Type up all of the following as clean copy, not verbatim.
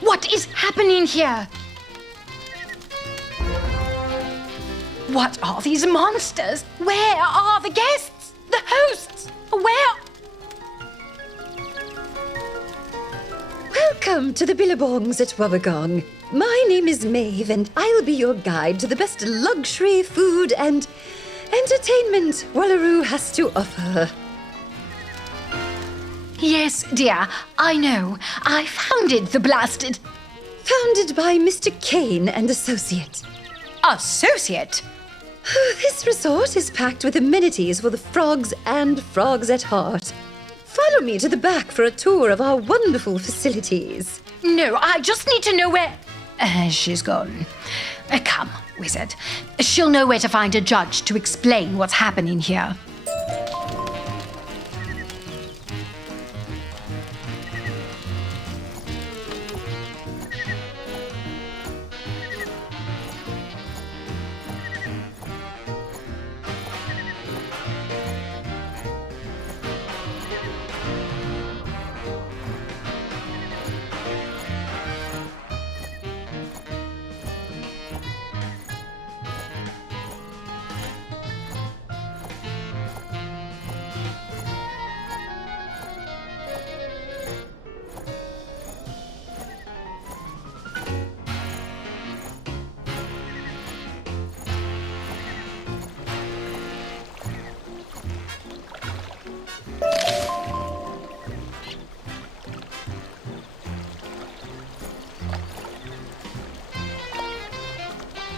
What is happening here? What are these monsters? Where are the guests? The hosts? Where? Welcome to the Billabongs at Wallaru. My name is Maeve, and I'll be your guide to the best luxury food and entertainment Wallaru has to offer. Yes, dear, I know. I founded the blasted... Founded by Mr. Kane and Associate. Associate? This resort is packed with amenities for the frogs and frogs at heart. Follow me to the back for a tour of our wonderful facilities. No, I just need to know where... she's gone. Come, Wizard. She'll know where to find a judge to explain what's happening here.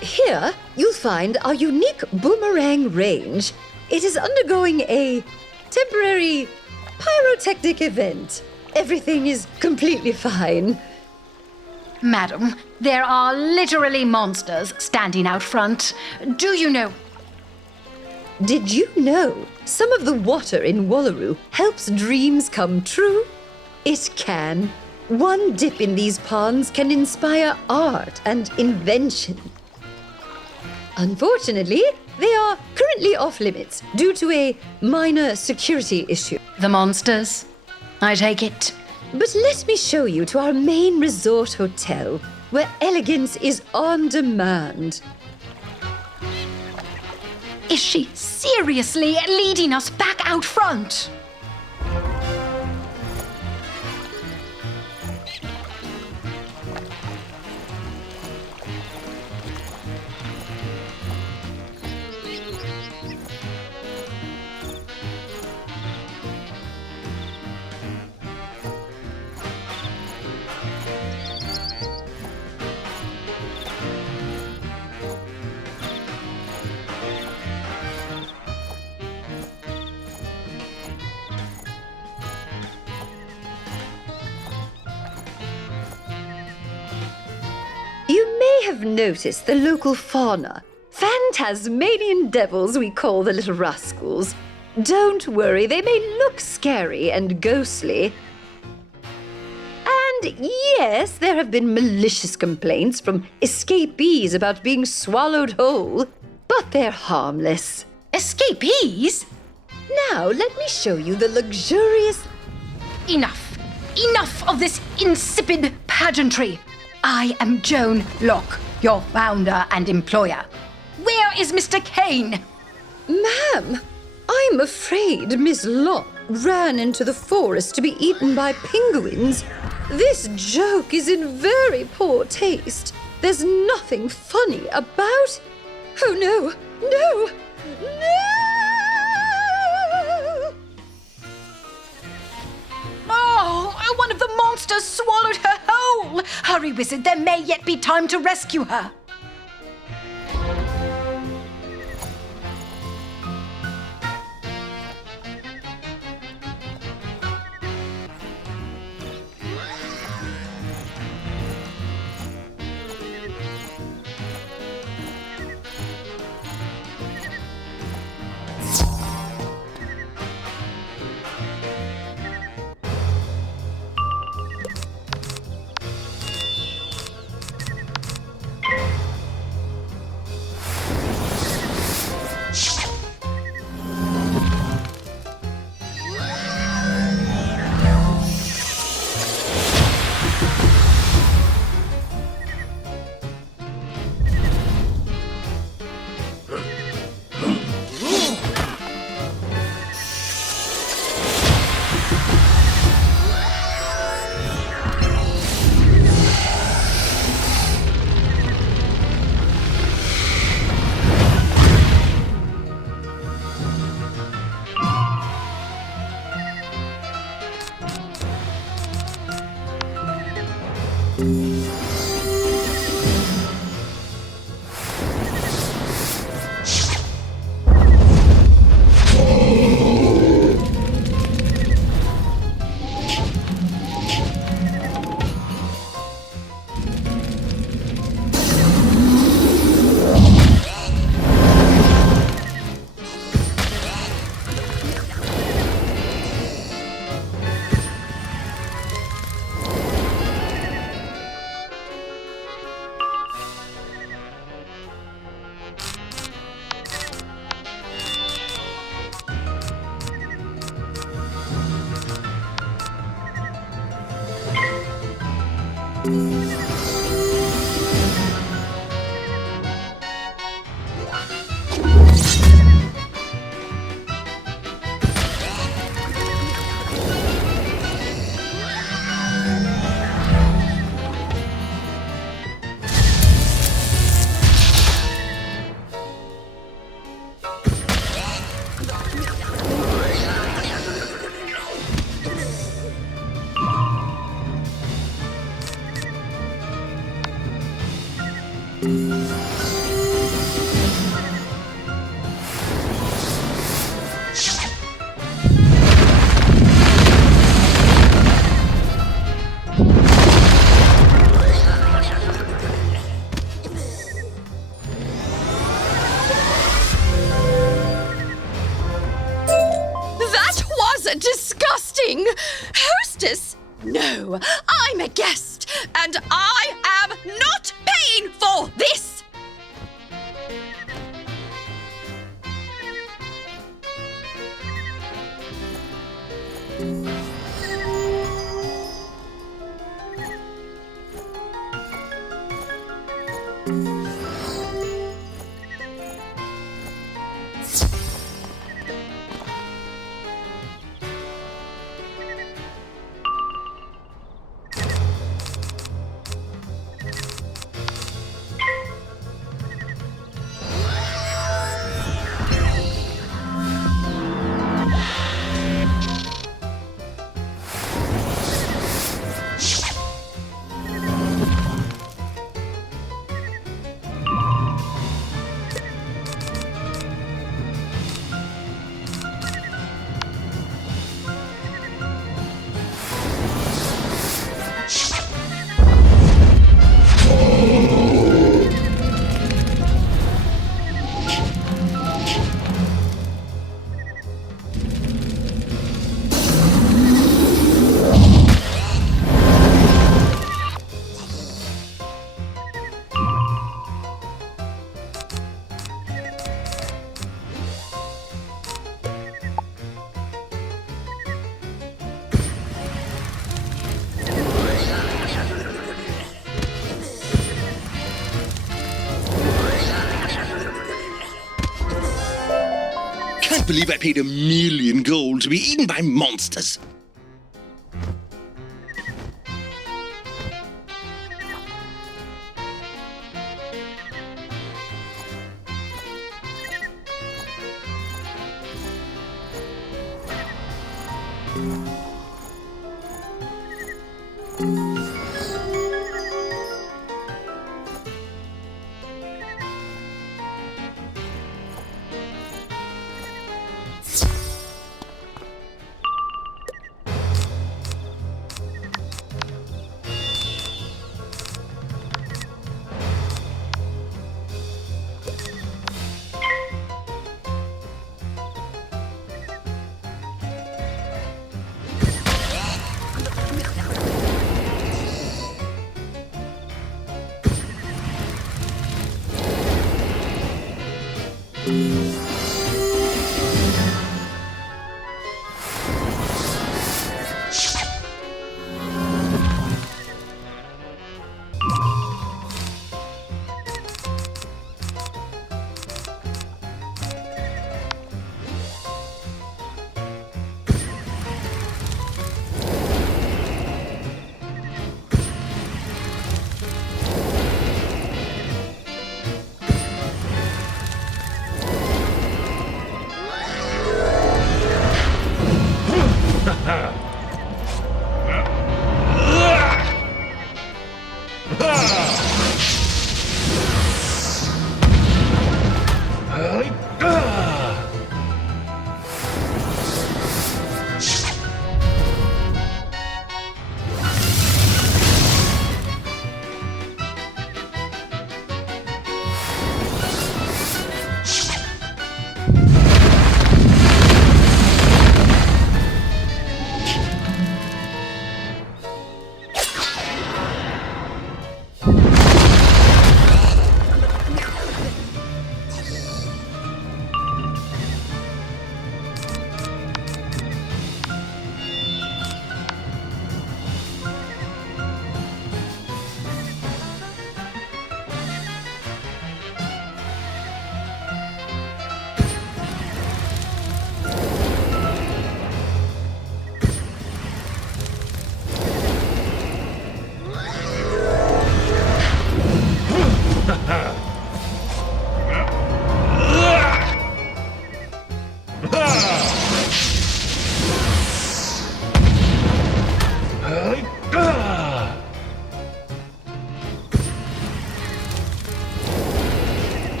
Here, you'll find our unique boomerang range. It is undergoing a temporary pyrotechnic event. Everything is completely fine. Madam, there are literally monsters standing out front. Do you know... Did you know some of the water in Wallaru helps dreams come true? It can. One dip in these ponds can inspire art and invention. Unfortunately, they are currently off limits due to a minor security issue. The monsters? I take it. But let me show you to our main resort hotel, where elegance is on demand. Is she seriously leading us back out front? You may have noticed the local fauna. Phantasmanian devils, we call the little rascals. Don't worry, they may look scary and ghostly. And yes, there have been malicious complaints from escapees about being swallowed whole, but they're harmless. Escapees? Now, let me show you the luxurious... Enough! Enough of this insipid pageantry! I am Joan Locke, your founder and employer. Where is Mr. Kane? Ma'am, I'm afraid Miss Locke ran into the forest to be eaten by penguins. This joke is in very poor taste. There's nothing funny about... Oh, no! No! No! Oh, one of the monsters swallowed her whole! Hurry, Wizard, there may yet be time to rescue her. Disgusting! Hostess? No, I'm a guest, and I am not paying for this! Can't believe I paid $1 million gold to be eaten by monsters.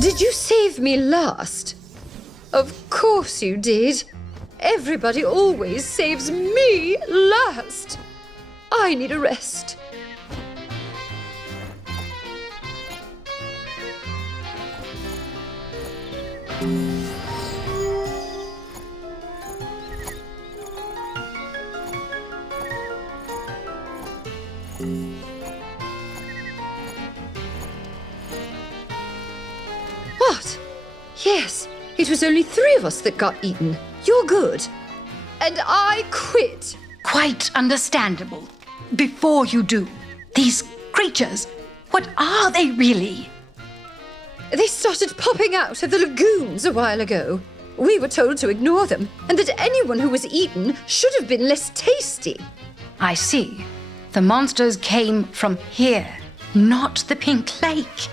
Did you save me last? Of course you did. Everybody always saves me last. I need a rest. What? Yes, it was only 3 of us that got eaten. You're good. And I quit. Quite understandable. Before you do, these creatures, what are they really? They started popping out of the lagoons a while ago. We were told to ignore them, and that anyone who was eaten should have been less tasty. I see. The monsters came from here, not the Pink Lake.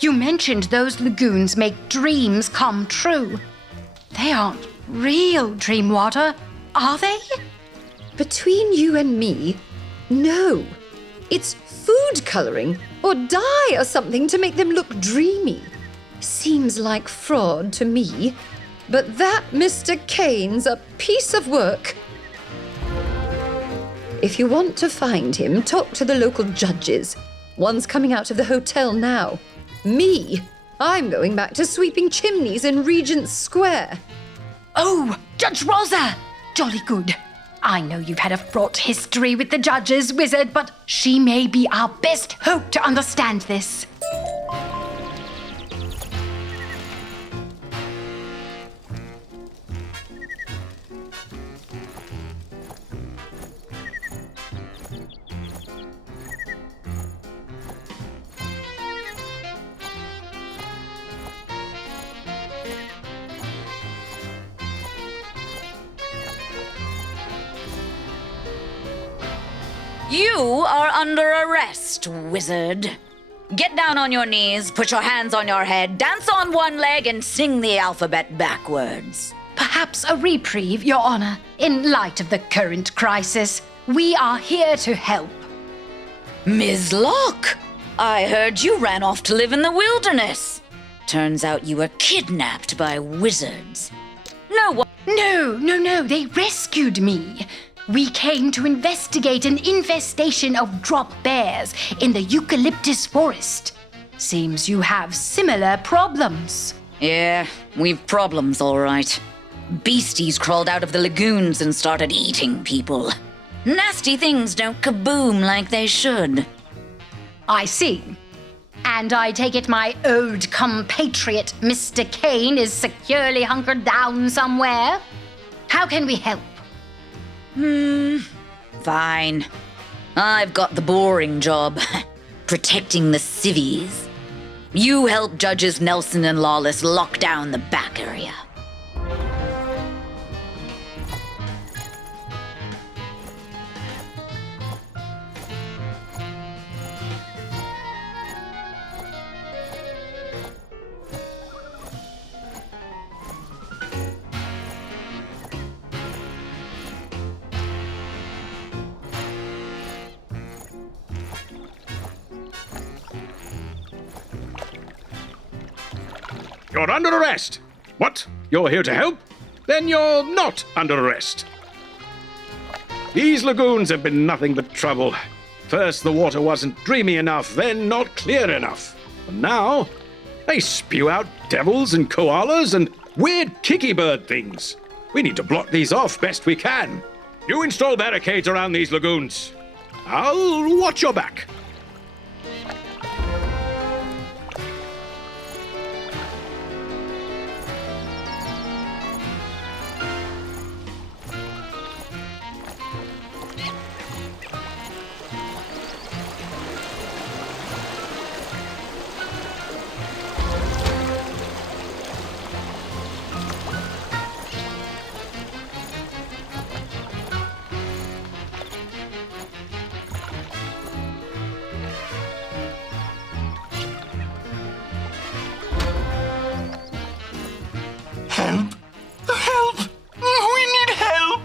You mentioned those lagoons make dreams come true. They aren't real dream water, are they? Between you and me, no. It's food coloring or dye or something to make them look dreamy. Seems like fraud to me, but that Mr. Kane's a piece of work. If you want to find him, talk to the local judges. One's coming out of the hotel now. Me, I'm going back to sweeping chimneys in Regent Square. Oh, Judge Rosa! Jolly good. I know you've had a fraught history with the judges, Wizard, but she may be our best hope to understand this. You are under arrest, wizard. Get down on your knees, put your hands on your head, dance on one leg, and sing the alphabet backwards. Perhaps a reprieve, Your Honor. In light of the current crisis, we are here to help. Ms. Locke, I heard you ran off to live in the wilderness. Turns out you were kidnapped by wizards. No. No, they rescued me. We came to investigate an infestation of drop bears in the eucalyptus forest. Seems you have similar problems. Yeah, we've problems, all right. Beasties crawled out of the lagoons and started eating people. Nasty things don't kaboom like they should. I see. And I take it my old compatriot, Mr. Kane, is securely hunkered down somewhere? How can we help? Fine. I've got the boring job, protecting the civvies. You help Judges Nelson and Lawless lock down the back area. You're under arrest. What? You're here to help? Then you're not under arrest. These lagoons have been nothing but trouble. First, the water wasn't dreamy enough, then not clear enough. And now, they spew out devils and koalas and weird kicky bird things. We need to block these off best we can. You install barricades around these lagoons. I'll watch your back. Help! Help! We need help!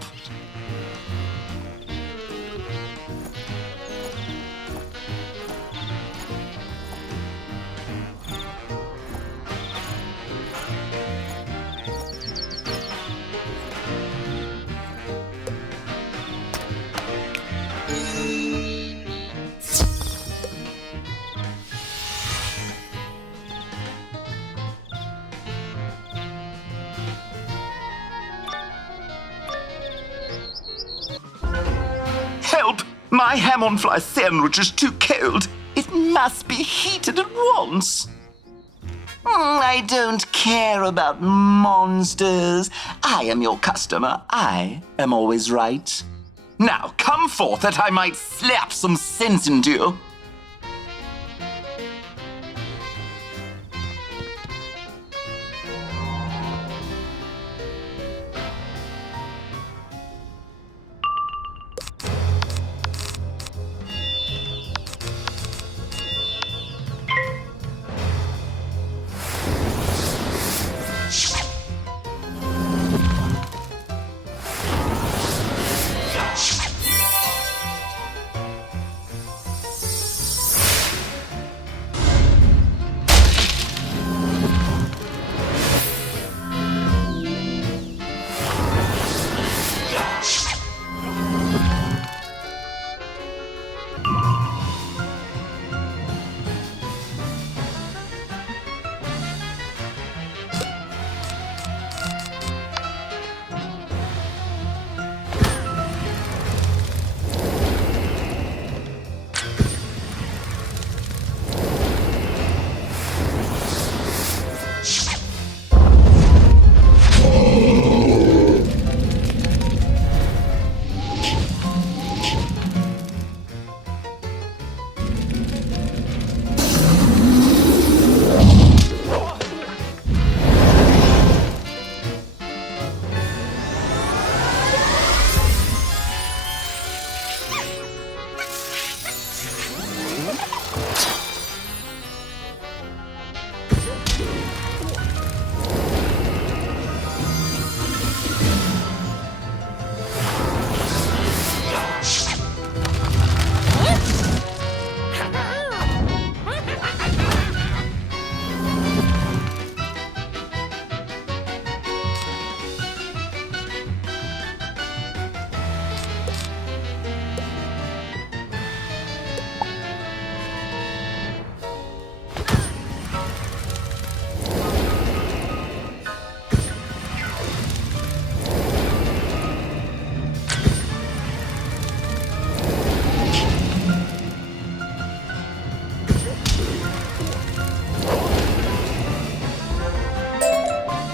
Help! My hammonfly sandwich is too cold. It must be heated at once. I don't care about monsters. I am your customer. I am always right. Now, come forth that I might slap some sense into you.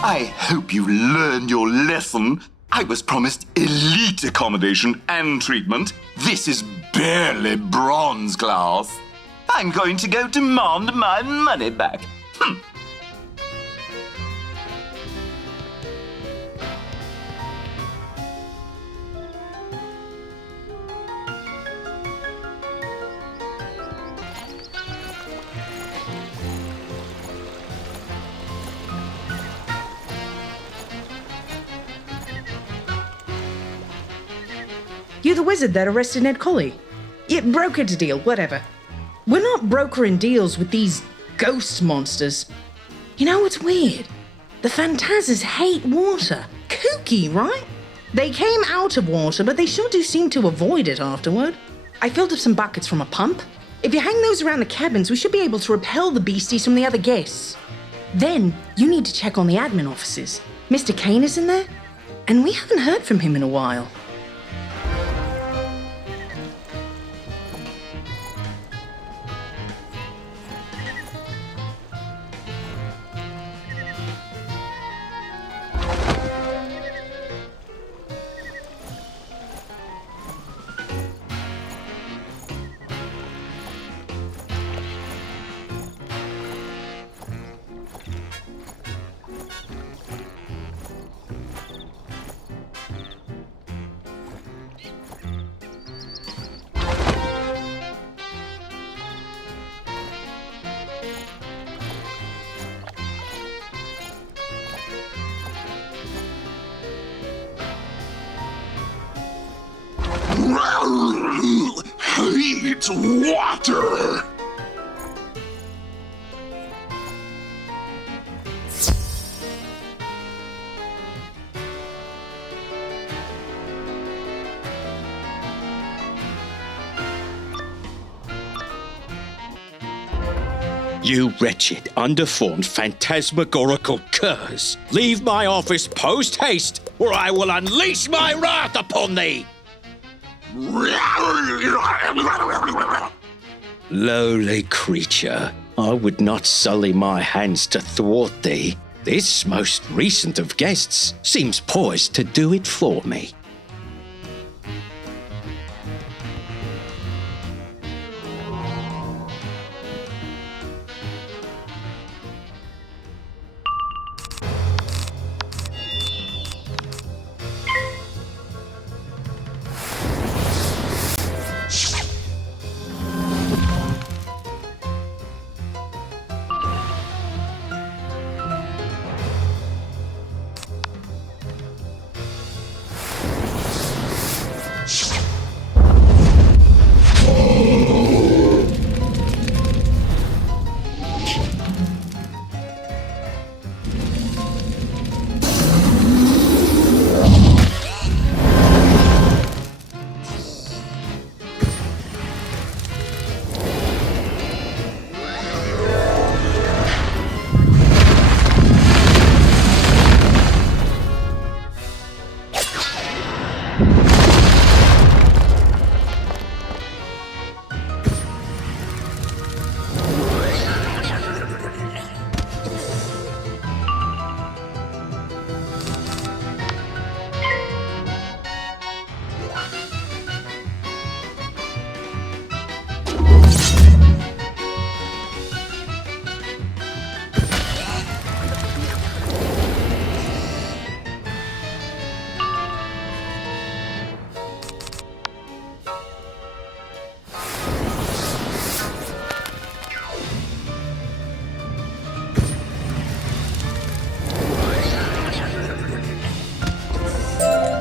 I hope you learned your lesson. I was promised elite accommodation and treatment. This is barely bronze class. I'm going to go demand my money back. You're the wizard that arrested Ned Colley. Yeah, brokered a deal, whatever. We're not brokering deals with these ghost monsters. You know what's weird? The Phantasms hate water. Kooky, right? They came out of water, but they sure do seem to avoid it afterward. I filled up some buckets from a pump. If you hang those around the cabins, we should be able to repel the beasties from the other guests. Then, you need to check on the admin offices. Mr. Kane is in there, and we haven't heard from him in a while. Hate water! You wretched, underformed, phantasmagorical curs! Leave my office post-haste, or I will unleash my wrath upon thee! Lowly creature, I would not sully my hands to thwart thee. This most recent of guests seems poised to do it for me.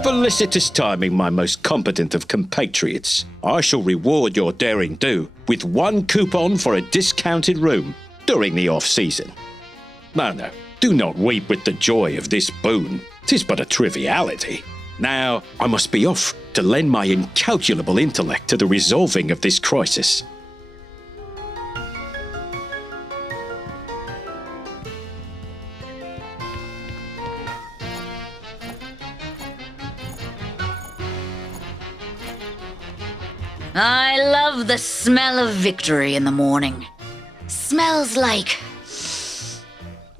Felicitous timing, my most competent of compatriots. I shall reward your daring do with 1 coupon for a discounted room during the off-season. No, do not weep with the joy of this boon. 'Tis but a triviality. Now, I must be off to lend my incalculable intellect to the resolving of this crisis. I love the smell of victory in the morning. Smells like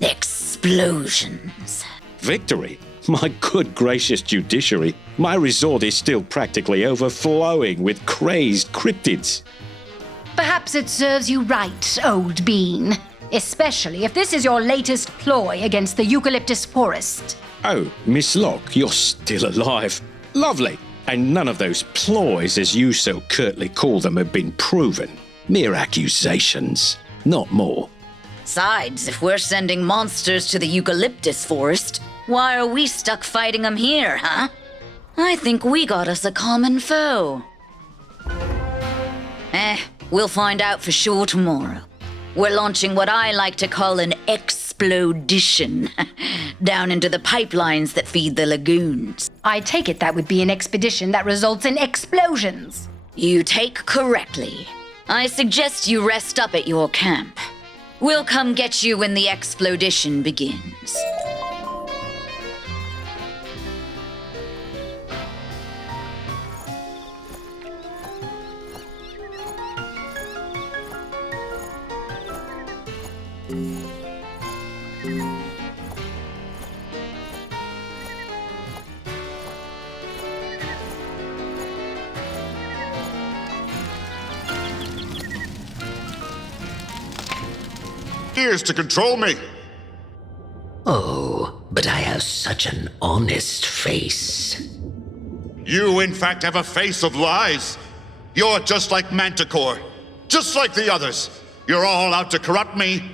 explosions. victory? My good gracious judiciary, my resort is still practically overflowing with crazed cryptids. Perhaps it serves you right, old bean. Especially if this is your latest ploy against the eucalyptus forest. Oh, Miss Locke, you're still alive. Lovely. And none of those ploys, as you so curtly call them, have been proven. Mere accusations, not more. Besides, if we're sending monsters to the eucalyptus forest, why are we stuck fighting them here, huh? I think we got us a common foe. We'll find out for sure tomorrow. We're launching what I like to call an explodition down into the pipelines that feed the lagoons. I take it that would be an expedition that results in explosions. You take correctly. I suggest you rest up at your camp. We'll come get you when the explodition begins. Years to control me. Oh, but I have such an honest face. You, in fact, have a face of lies. You're just like Manticore. Just like the others. You're all out to corrupt me.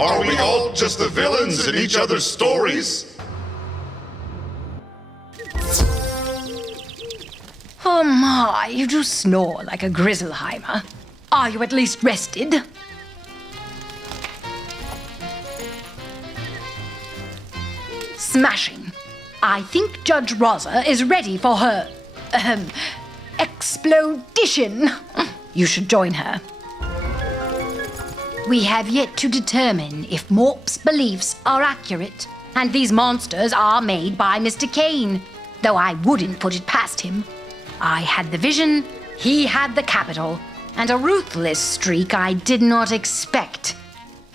Are we all just the villains in each other's stories? Oh my, you do snore like a Grizzleheimer. Are you at least rested? Smashing. I think Judge Rosa is ready for her, explodition. You should join her. We have yet to determine if Morp's beliefs are accurate, and these monsters are made by Mr. Kane, though I wouldn't put it past him. I had the vision, he had the capital, and a ruthless streak I did not expect.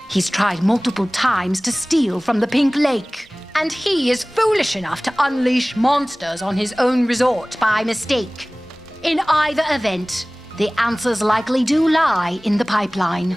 He's tried multiple times to steal from the Pink Lake, and he is foolish enough to unleash monsters on his own resort by mistake. In either event, the answers likely do lie in the pipeline.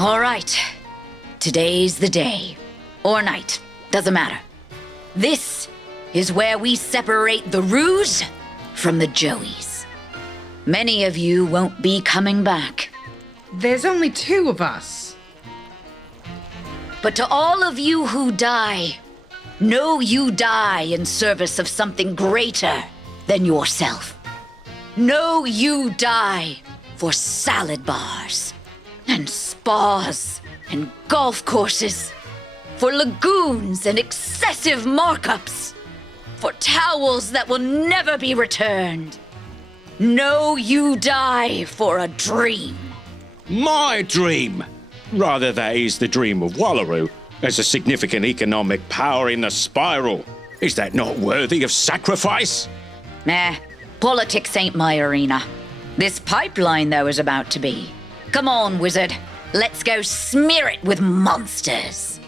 All right. Today's the day. Or night. Doesn't matter. This is where we separate the Roos from the Joeys. Many of you won't be coming back. There's only 2 of us. But to all of you who die, know you die in service of something greater than yourself. Know you die for salad bars and spas and golf courses, for lagoons and excessive markups, for towels that will never be returned. Know you die for a dream. My dream! Rather, that is the dream of Wallaru as a significant economic power in the spiral. Is that not worthy of sacrifice? Nah, politics ain't my arena. This pipeline, though, is about to be. Come on, wizard. Let's go smear it with monsters.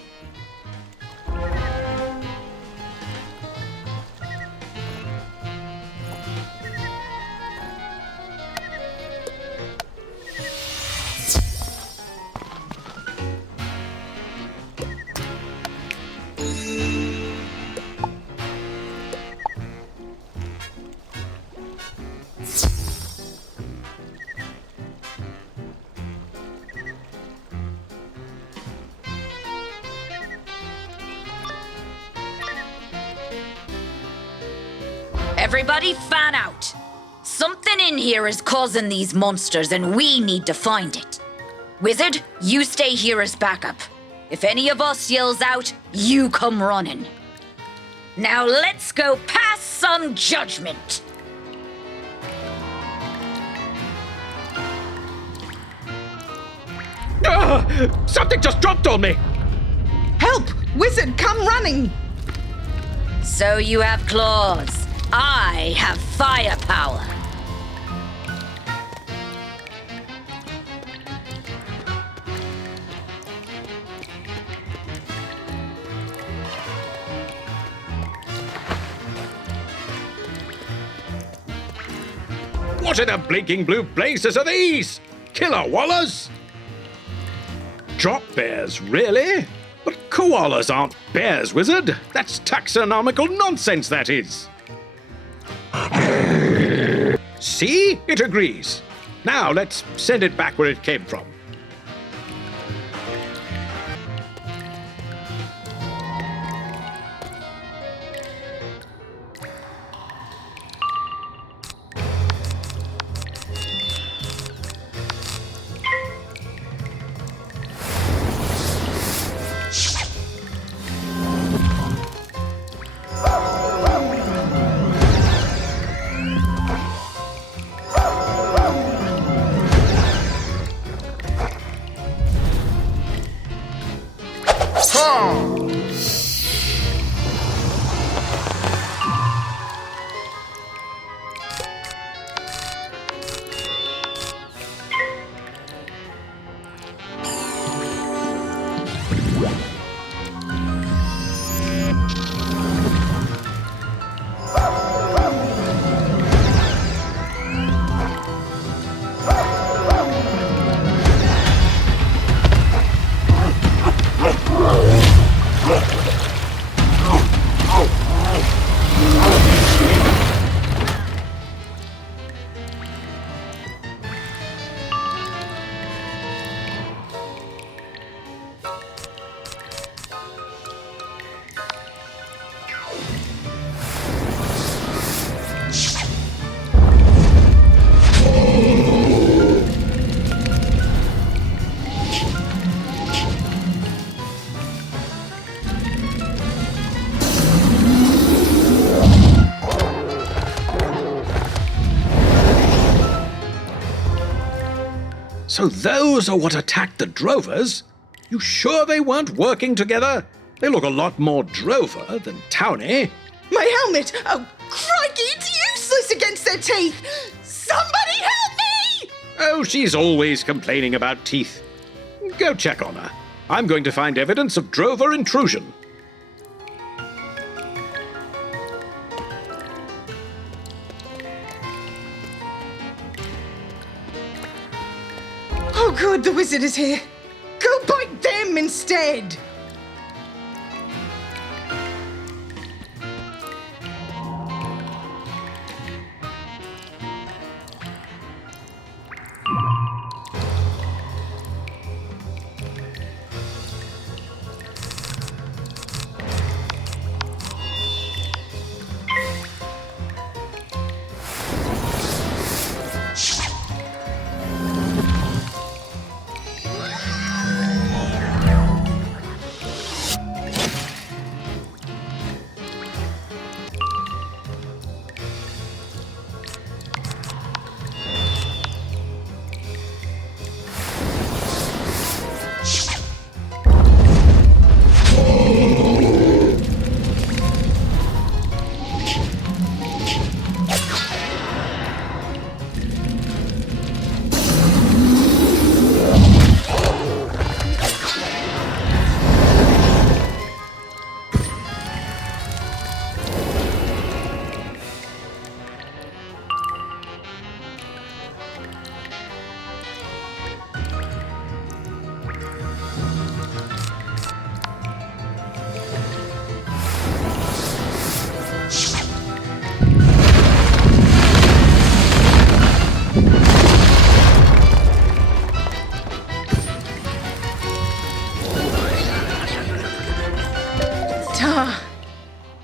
Everybody fan out. Something in here is causing these monsters and we need to find it. Wizard, you stay here as backup. If any of us yells out, you come running. Now let's go pass some judgment. Something just dropped on me! Help! Wizard, come running! So you have claws. I have firepower. What in the blinking blue blazes are these? Killer wallers? Drop bears, really? But koalas aren't bears, wizard. That's taxonomical nonsense, that is. See? It agrees. Now let's send it back where it came from. So those are what attacked the drovers? You sure they weren't working together? They look a lot more drover than towny. My helmet! Oh, crikey, it's useless against their teeth! Somebody help me! Oh, she's always complaining about teeth. Go check on her. I'm going to find evidence of drover intrusion. Oh, good, the wizard is here. Go bite them instead!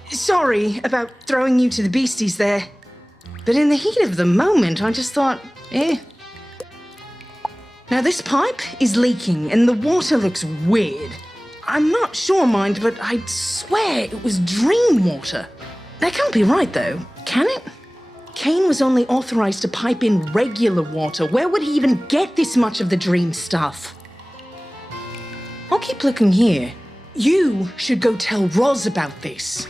Sorry about throwing you to the beasties there. But in the heat of the moment, I just thought, Now this pipe is leaking and the water looks weird. I'm not sure, mind, but I'd swear it was dream water. That can't be right, though, can it? Kane was only authorized to pipe in regular water. Where would he even get this much of the dream stuff? I'll keep looking here. You should go tell Roz about this.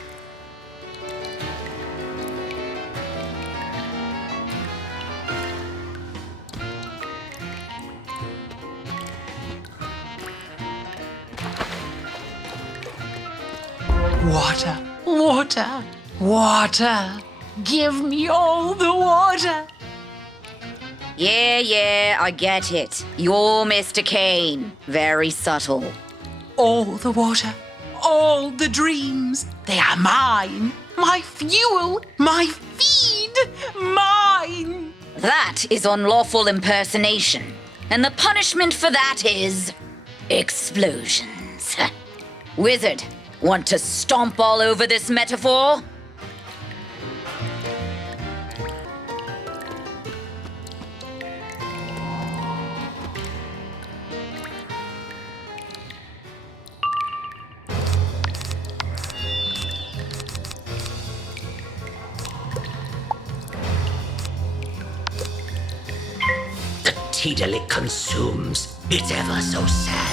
Water, water, water. Give me all the water. Yeah, I get it. You're Mr. Kane. Very subtle. All the water, all the dreams. They are mine. My fuel, my feed, mine. That is unlawful impersonation. And the punishment for that is explosions. Wizard, want to stomp all over this metaphor? The tidily consumes. It's ever so sad.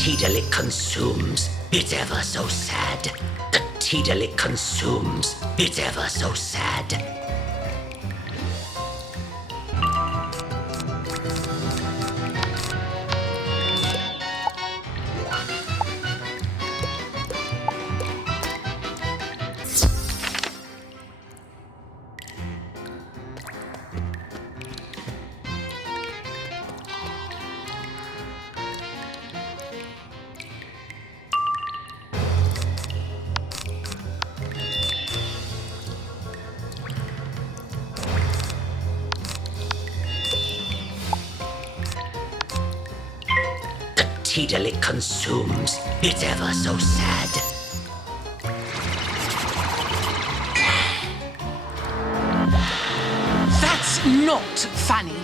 Tidal it consumes, it's ever so sad. The tidal it consumes, it's ever so sad. Tidal it consumes, it's ever so sad. That's not funny.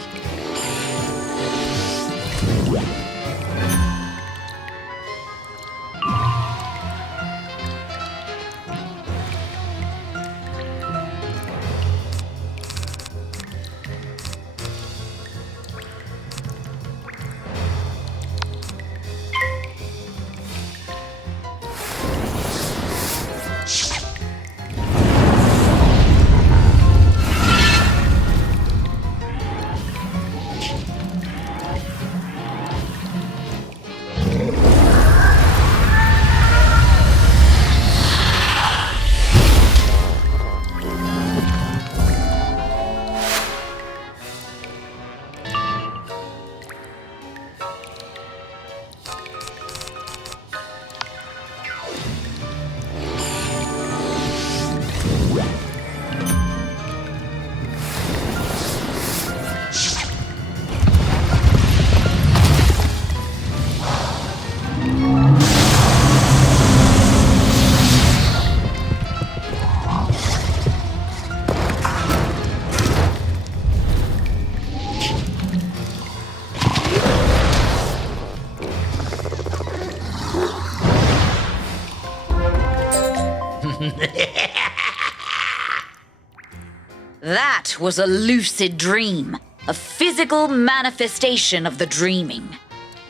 That was a lucid dream, a physical manifestation of the dreaming.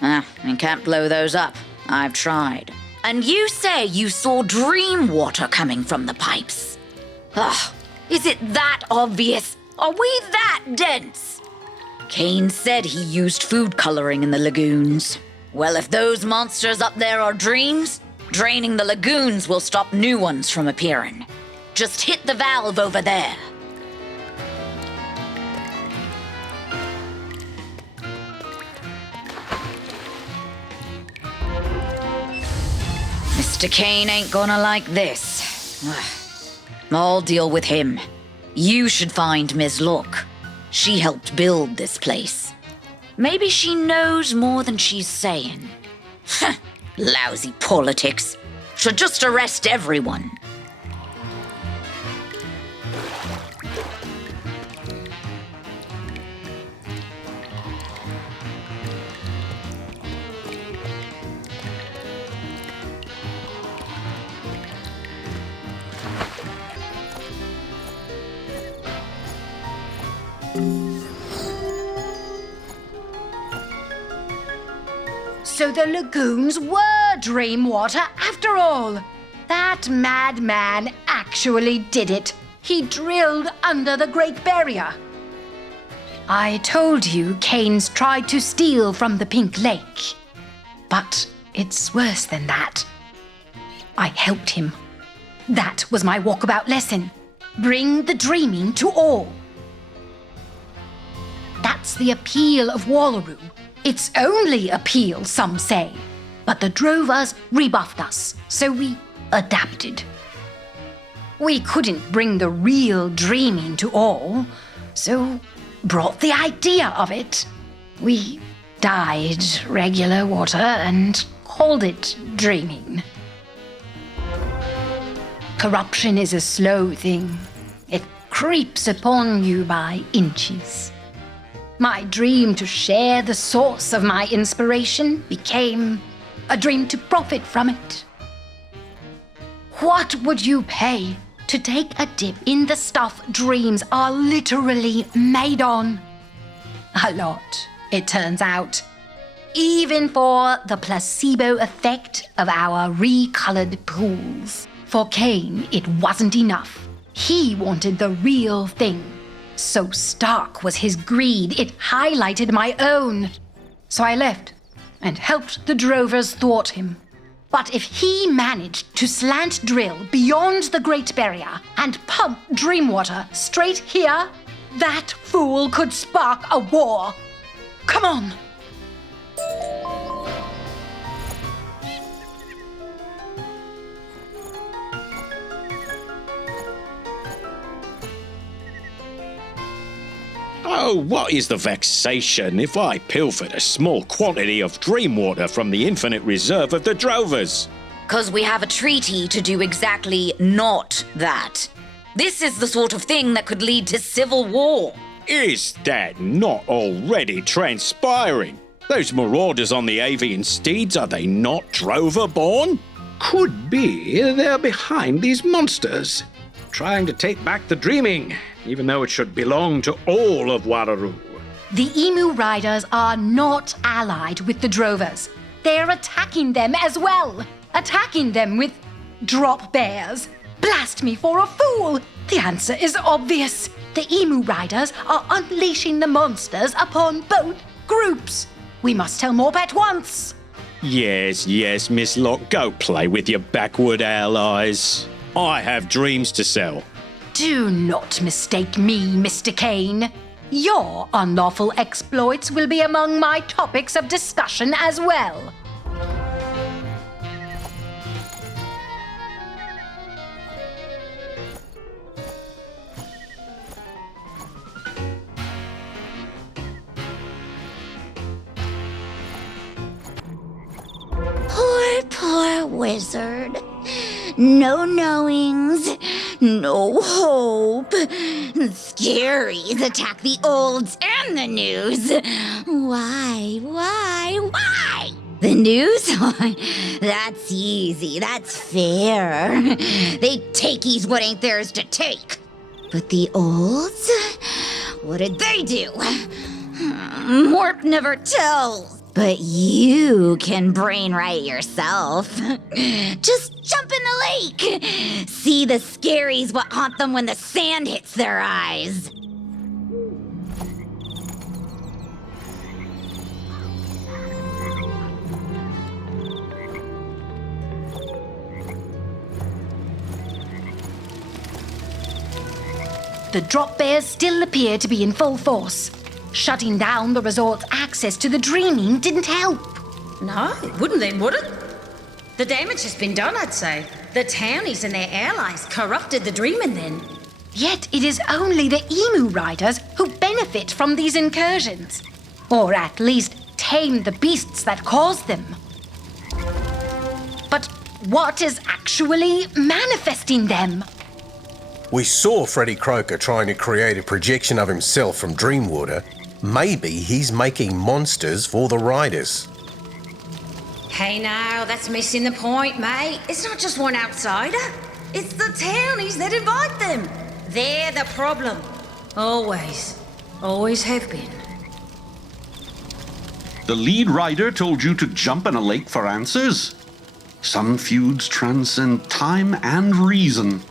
You can't blow those up. I've tried. And you say you saw dream water coming from the pipes. Is it that obvious? Are we that dense? Kane said he used food coloring in the lagoons. Well, if those monsters up there are dreams, draining the lagoons will stop new ones from appearing. Just hit the valve over there. Mr. Kane ain't gonna like this. I'll deal with him. You should find Ms. Look. She helped build this place. Maybe she knows more than she's saying. Lousy politics. Should just arrest everyone. So the lagoons were dream water after all. That madman actually did it. He drilled under the Great Barrier. I told you Keynes tried to steal from the Pink Lake. But it's worse than that. I helped him. That was my walkabout lesson. Bring the dreaming to all. That's the appeal of Wallaru. Its only appeal, some say. But the drovers rebuffed us, so we adapted. We couldn't bring the real dreaming to all, so brought the idea of it. We dyed regular water and called it dreaming. Corruption is a slow thing. It creeps upon you by inches. My dream to share the source of my inspiration became a dream to profit from it. What would you pay to take a dip in the stuff dreams are literally made on? A lot, it turns out. Even for the placebo effect of our recolored pools. For Kane, it wasn't enough. He wanted the real thing. So stark was his greed, it highlighted my own. So I left and helped the drovers thwart him. But if he managed to slant drill beyond the Great Barrier and pump Dreamwater straight here, that fool could spark a war. Come on! Oh, what is the vexation if I pilfered a small quantity of dream water from the infinite reserve of the drovers? 'Cause we have a treaty to do exactly not that. This is the sort of thing that could lead to civil war. Is that not already transpiring? Those marauders on the avian steeds, are they not drover-born? Could be they're behind these monsters, trying to take back the dreaming, even though it should belong to all of Wallaru. The Emu Riders are not allied with the Drovers. They're attacking them as well. Attacking them with drop bears. Blast me for a fool! The answer is obvious. The Emu Riders are unleashing the monsters upon both groups. We must tell Morp at once. Yes, Miss Locke, go play with your backward allies. I have dreams to sell. Do not mistake me, Mr. Kane. Your unlawful exploits will be among my topics of discussion as well. Poor wizard. No knowings, no hope. Scaries attack the olds and the news. Why? The news? That's easy, that's fair. They takees what ain't theirs to take. But the olds? What did they do? Morp never tells. But you can brainwrite yourself. Just jump in the lake. See the scaries what haunt them when the sand hits their eyes. The drop bears still appear to be in full force. Shutting down the resort's access to the dreaming didn't help. No, it wouldn't then, would it? The damage has been done, I'd say. The townies and their allies corrupted the dreaming then. Yet it is only the Emu Riders who benefit from these incursions. Or at least tame the beasts that cause them. But what is actually manifesting them? We saw Freddy Croker trying to create a projection of himself from Dreamwater. Maybe he's making monsters for the riders. Hey now, that's missing the point, mate. It's not just one outsider. It's the townies that invite them. They're the problem. Always. Always have been. The lead rider told you to jump in a lake for answers? Some feuds transcend time and reason.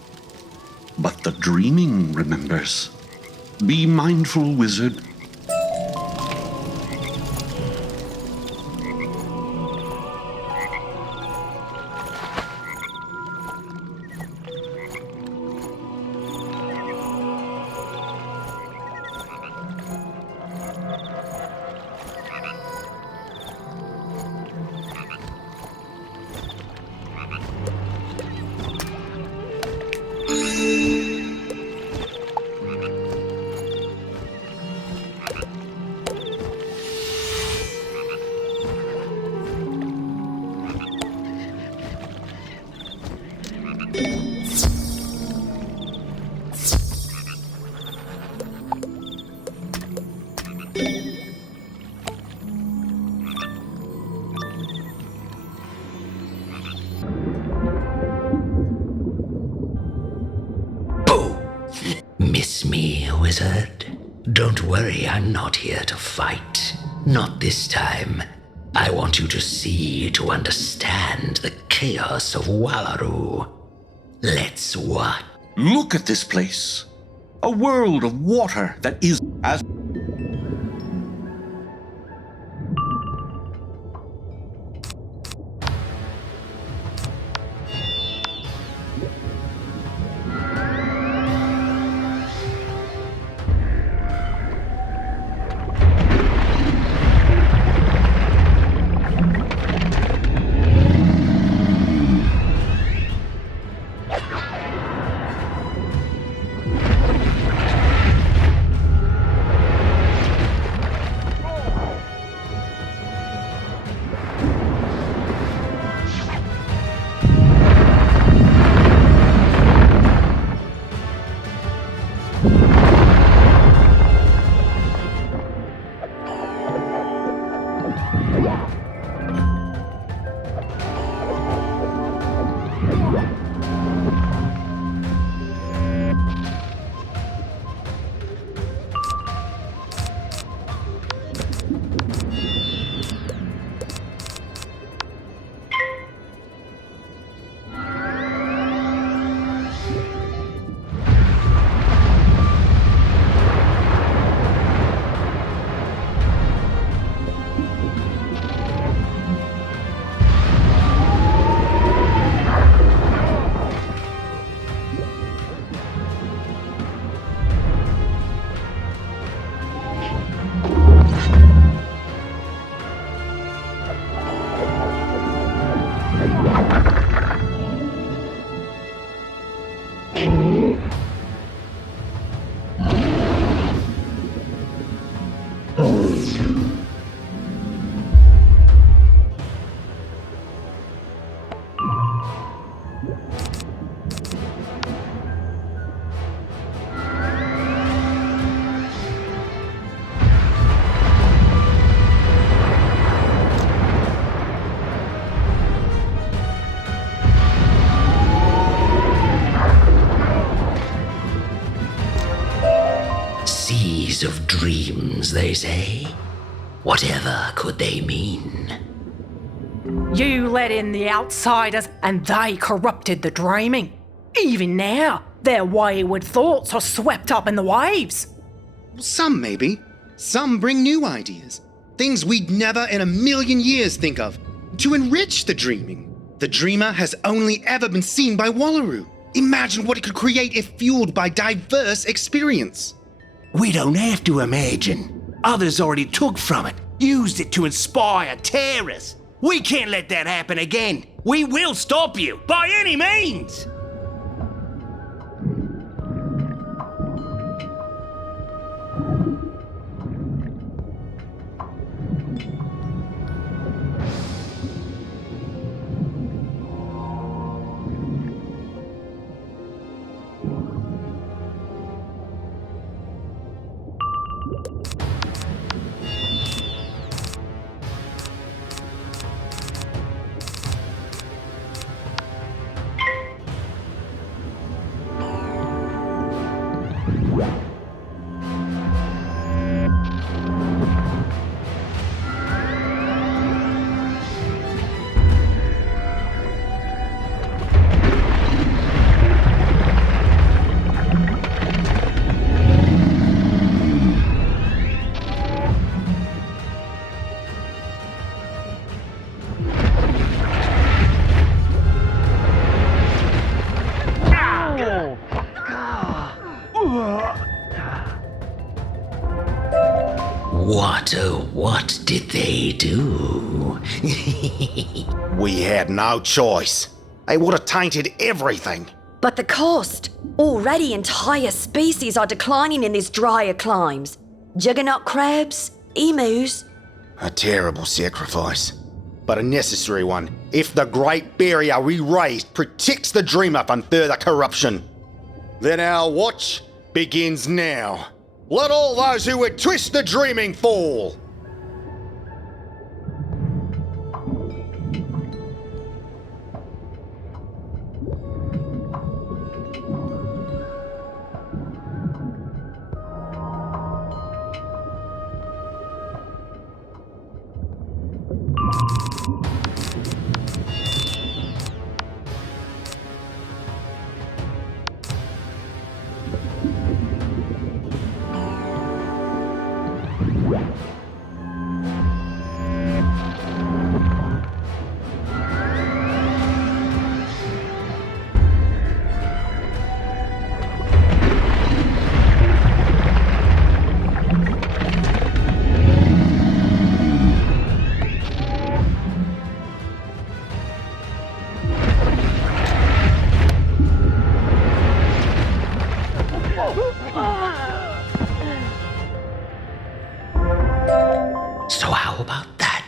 But the dreaming remembers. Be mindful, wizard. Miss me, wizard? Don't worry, I'm not here to fight. Not this time. I want you to see, to understand the chaos of Wallaru. Let's watch. Look at this place. A world of water that is as... Seas of dreams, they say. Whatever could they mean? You let in the outsiders and they corrupted the dreaming. Even now, their wayward thoughts are swept up in the waves. Some maybe. Some bring new ideas. Things we'd never in a million years think of. To enrich the dreaming. The dreamer has only ever been seen by Wallaru. Imagine what it could create if fueled by diverse experience. We don't have to imagine. Others already took from it, used it to inspire terrorists. We can't let that happen again. We will stop you, by any means! But what did they do? We had no choice. They would have tainted everything. But the cost? Already entire species are declining in these drier climes. Juggernaut crabs, emus. A terrible sacrifice, but a necessary one if the Great Barrier we raised protects the Dreamer from further corruption. Then our watch begins now. Let all those who would twist the dreaming fall. So how about that?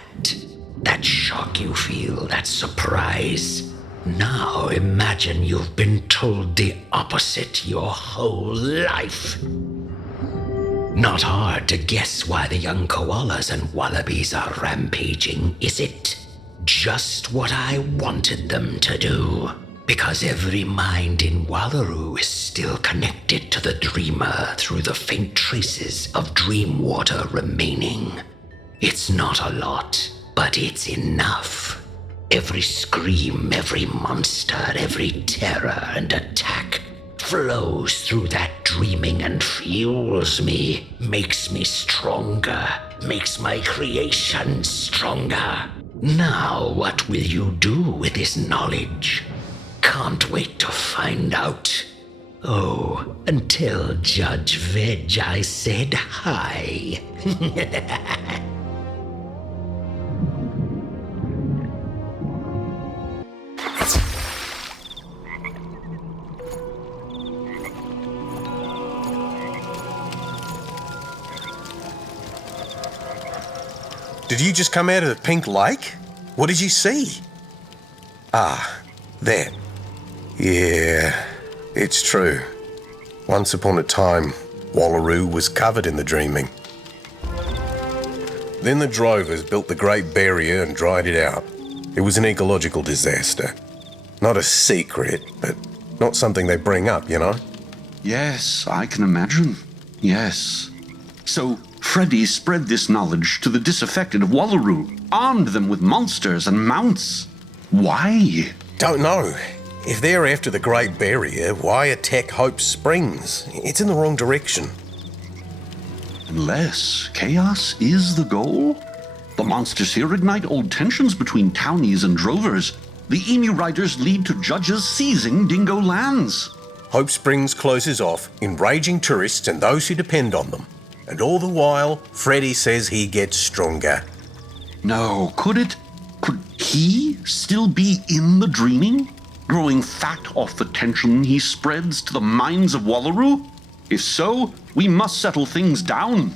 That shock you feel, that surprise. Now imagine you've been told the opposite your whole life. Not hard to guess why the young koalas and wallabies are rampaging, is it? Just what I wanted them to do. Because every mind in Wallaru is still connected to the Dreamer through the faint traces of dream water remaining. It's not a lot, but it's enough. Every scream, every monster, every terror and attack flows through that dreaming and fuels me, makes me stronger, makes my creation stronger. Now what will you do with this knowledge? Can't wait to find out. Oh, and tell Judge Veg I said hi. Did you just come out of the Pink Lake? What did you see? Ah, that. Yeah, it's true. Once upon a time, Wallaru was covered in the dreaming. Then the drovers built the Great Barrier and dried it out. It was an ecological disaster. Not a secret, but not something they bring up, you know? Yes, I can imagine. Yes. So, Freddy spread this knowledge to the disaffected Wallaru, armed them with monsters and mounts. Why? Don't know. If they're after the Great Barrier, why attack Hope Springs? It's in the wrong direction. Unless chaos is the goal? The monsters here ignite old tensions between townies and drovers. The emu riders lead to judges seizing dingo lands. Hope Springs closes off, enraging tourists and those who depend on them. And all the while, Freddy says he gets stronger. No, could he still be in the dreaming? Growing fat off the tension he spreads to the minds of Wallaru? If so, we must settle things down.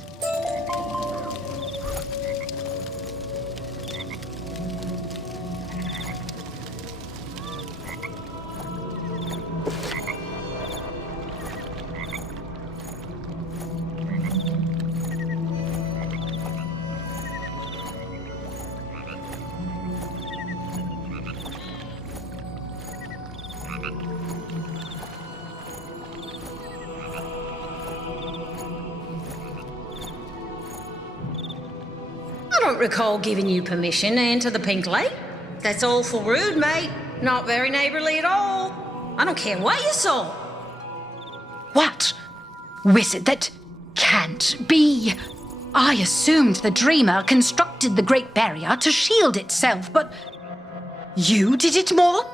I don't recall giving you permission to enter the Pink Lake. That's awful rude, mate. Not very neighbourly at all. I don't care what you saw. What? Wizard, that can't be. I assumed the Dreamer constructed the Great Barrier to shield itself, but you did it more?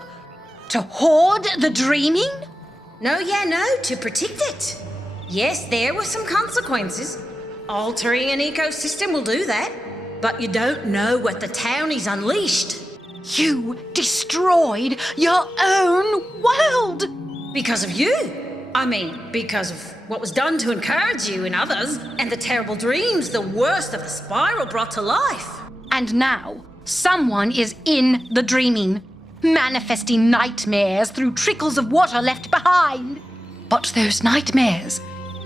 To hoard the dreaming? No, to protect it. Yes, there were some consequences. Altering an ecosystem will do that. But you don't know what the townies unleashed. You destroyed your own world! Because of you. I mean, because of what was done to encourage you and others, and the terrible dreams the worst of the spiral brought to life. And now, someone is in the dreaming, manifesting nightmares through trickles of water left behind. But those nightmares,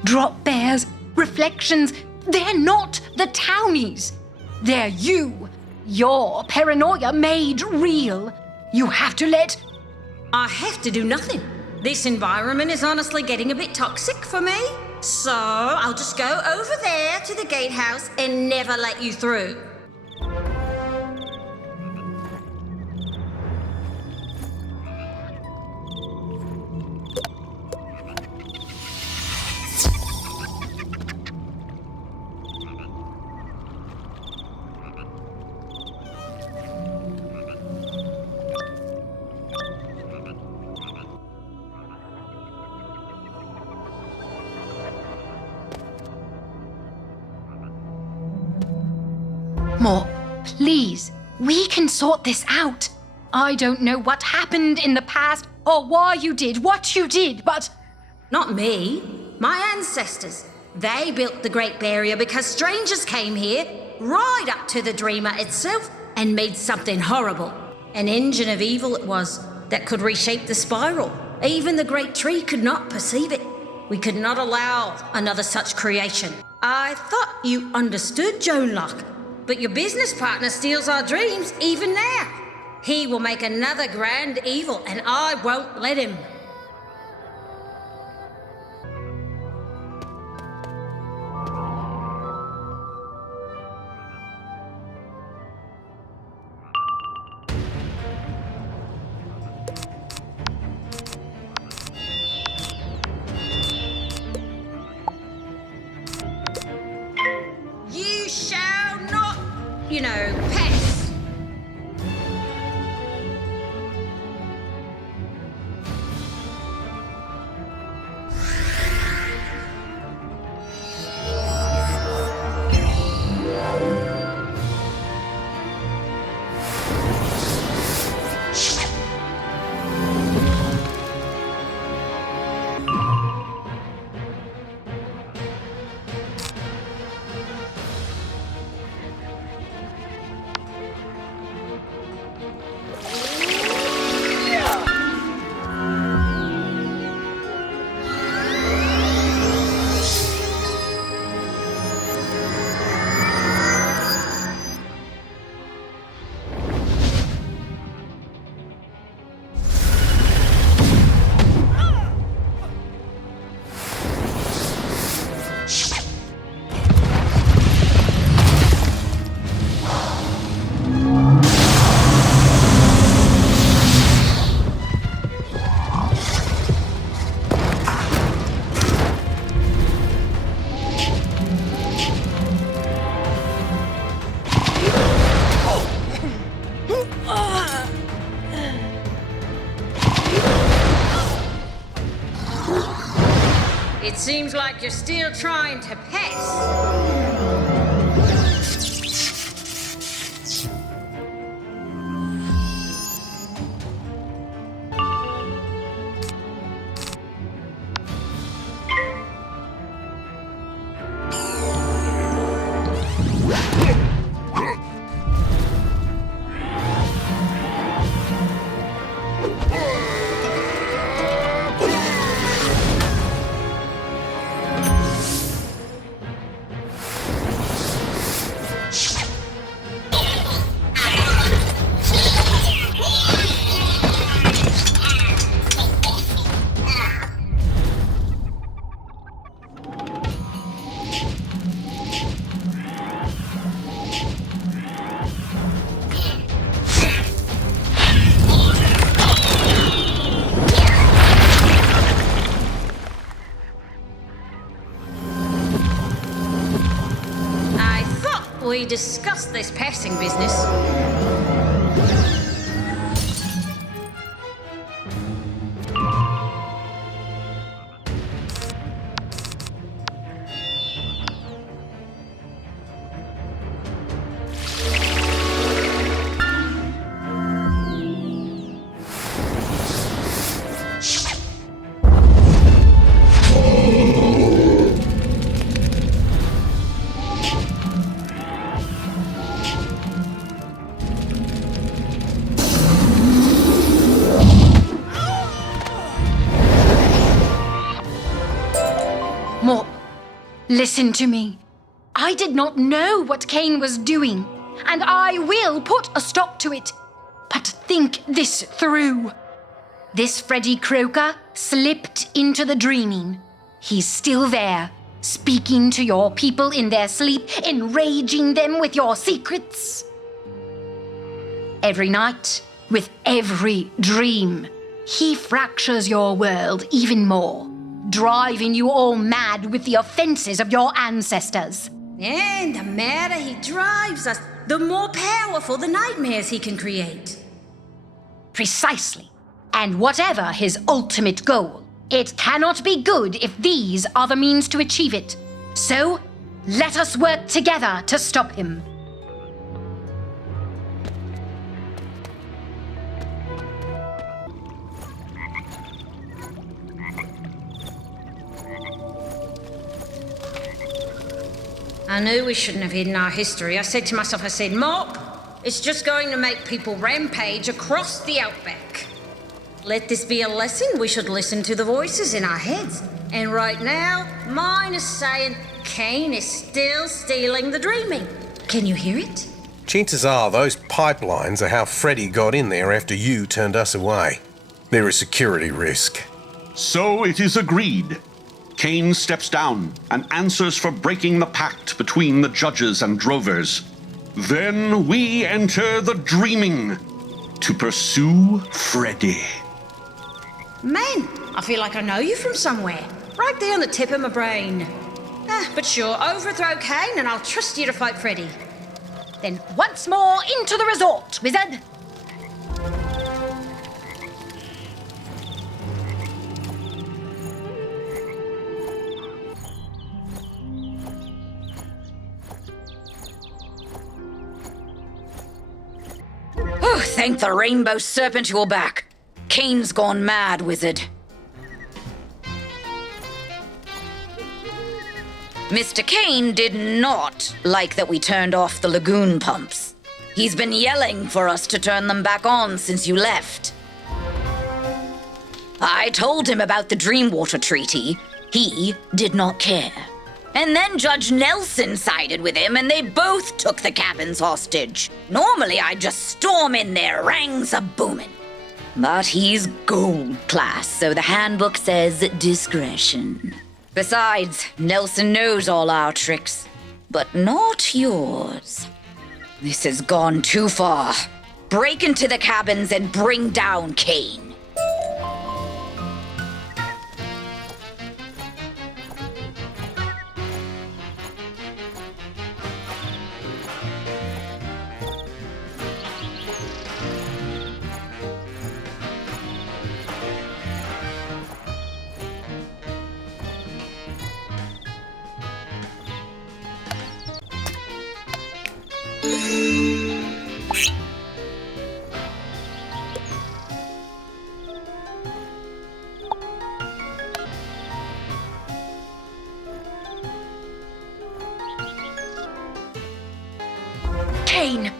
drop bears, reflections, they're not the townies. They're you. Your paranoia made real. You have to let... I have to do nothing. This environment is honestly getting a bit toxic for me. So I'll just go over there to the gatehouse and never let you through. More, please. We can sort this out. I don't know what happened in the past or why you did what you did, but... Not me. My ancestors. They built the Great Barrier because strangers came here, right up to the Dreamer itself, and made something horrible. An engine of evil it was that could reshape the spiral. Even the Great Tree could not perceive it. We could not allow another such creation. I thought you understood, Joan Locke. But your business partner steals our dreams even now. He will make another grand evil, and I won't let him. You shall not, pass. It seems like you're still trying to pass. We discussed this passing business. Listen to me. I did not know what Cain was doing, and I will put a stop to it. But think this through. This Freddy Croker slipped into the dreaming. He's still there, speaking to your people in their sleep, enraging them with your secrets. Every night, with every dream, he fractures your world even more, driving you all mad with the offenses of your ancestors. And the madder he drives us, the more powerful the nightmares he can create. Precisely. And whatever his ultimate goal, it cannot be good if these are the means to achieve it. So, let us work together to stop him. I knew we shouldn't have hidden our history. I said to myself, Mop, it's just going to make people rampage across the outback. Let this be a lesson. We should listen to the voices in our heads. And right now, mine is saying Cain is still stealing the dreaming. Can you hear it? Chances are those pipelines are how Freddy got in there after you turned us away. They're a security risk. So it is agreed. Cain steps down and answers for breaking the pact between the judges and drovers. Then we enter the dreaming to pursue Freddy. Man, I feel like I know you from somewhere. Right there on the tip of my brain. But sure, overthrow Cain and I'll trust you to fight Freddy. Then once more into the resort, wizard. Oh, thank the rainbow serpent you're back. Cain's gone mad, wizard. Mr. Cain did not like that we turned off the lagoon pumps. He's been yelling for us to turn them back on since you left. I told him about the Dreamwater Treaty. He did not care. And then Judge Nelson sided with him and they both took the cabins hostage. Normally I'd just storm in there, rangs a-booming. But he's gold class, so the handbook says discretion. Besides, Nelson knows all our tricks, but not yours. This has gone too far. Break into the cabins and bring down Cain. Cain,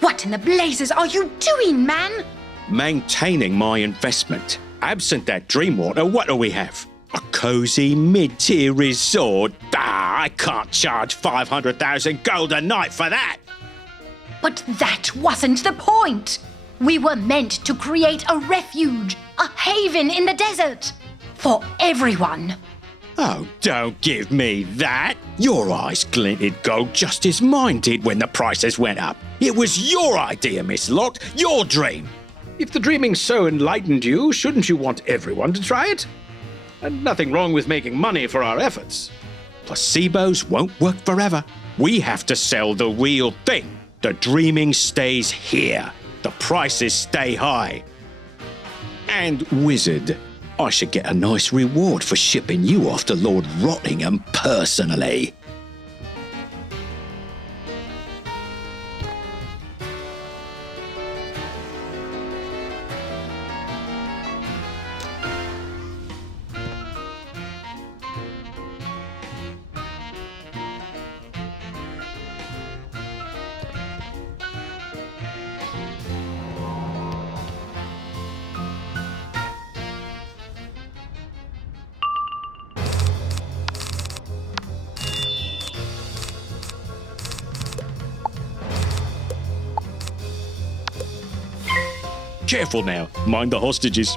what in the blazes are you doing, man? Maintaining my investment. Absent that Dreamwater, what do we have? A cozy mid-tier resort? I can't charge 500,000 gold a night for that. But that wasn't the point. We were meant to create a refuge, a haven in the desert. For everyone. Oh, don't give me that. Your eyes glinted gold just as mine did when the prices went up. It was your idea, Miss Locke, your dream. If the dreaming so enlightened you, shouldn't you want everyone to try it? And nothing wrong with making money for our efforts. Placebos won't work forever. We have to sell the real thing. The dreaming stays here. The prices stay high. And, Wizard, I should get a nice reward for shipping you off to Lord Rottingham personally. Careful now. Mind the hostages.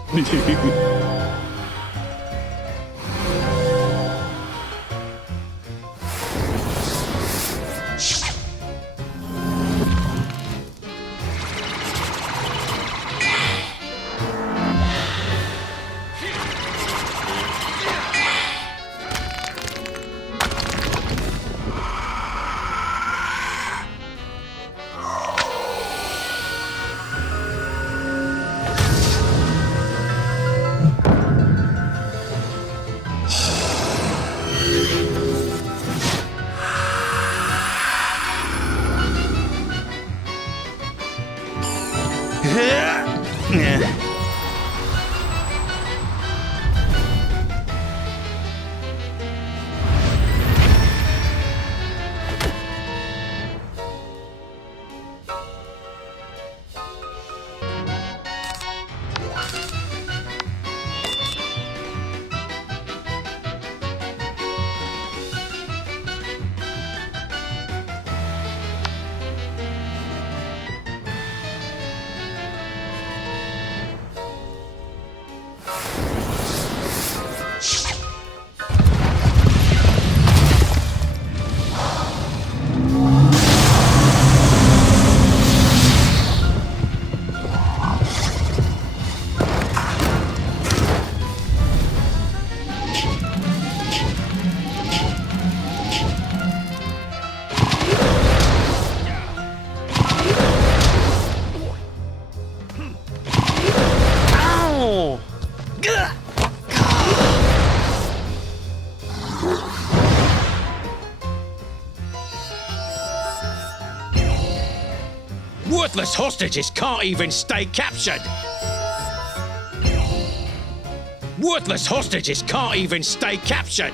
Worthless hostages can't even stay captured! Worthless hostages can't even stay captured!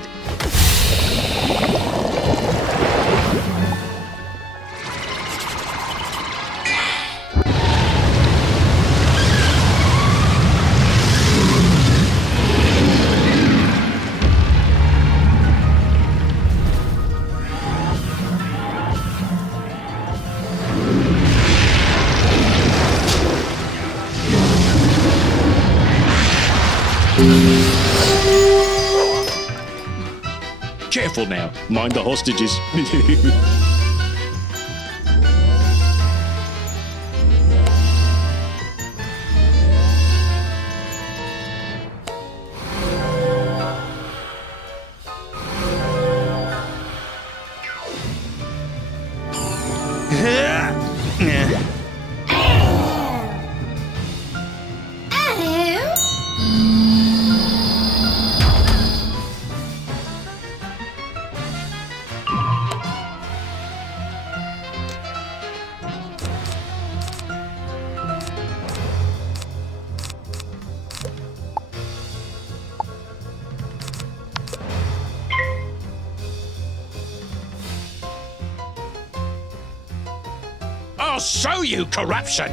Careful now. Mind the hostages. I'll show you corruption!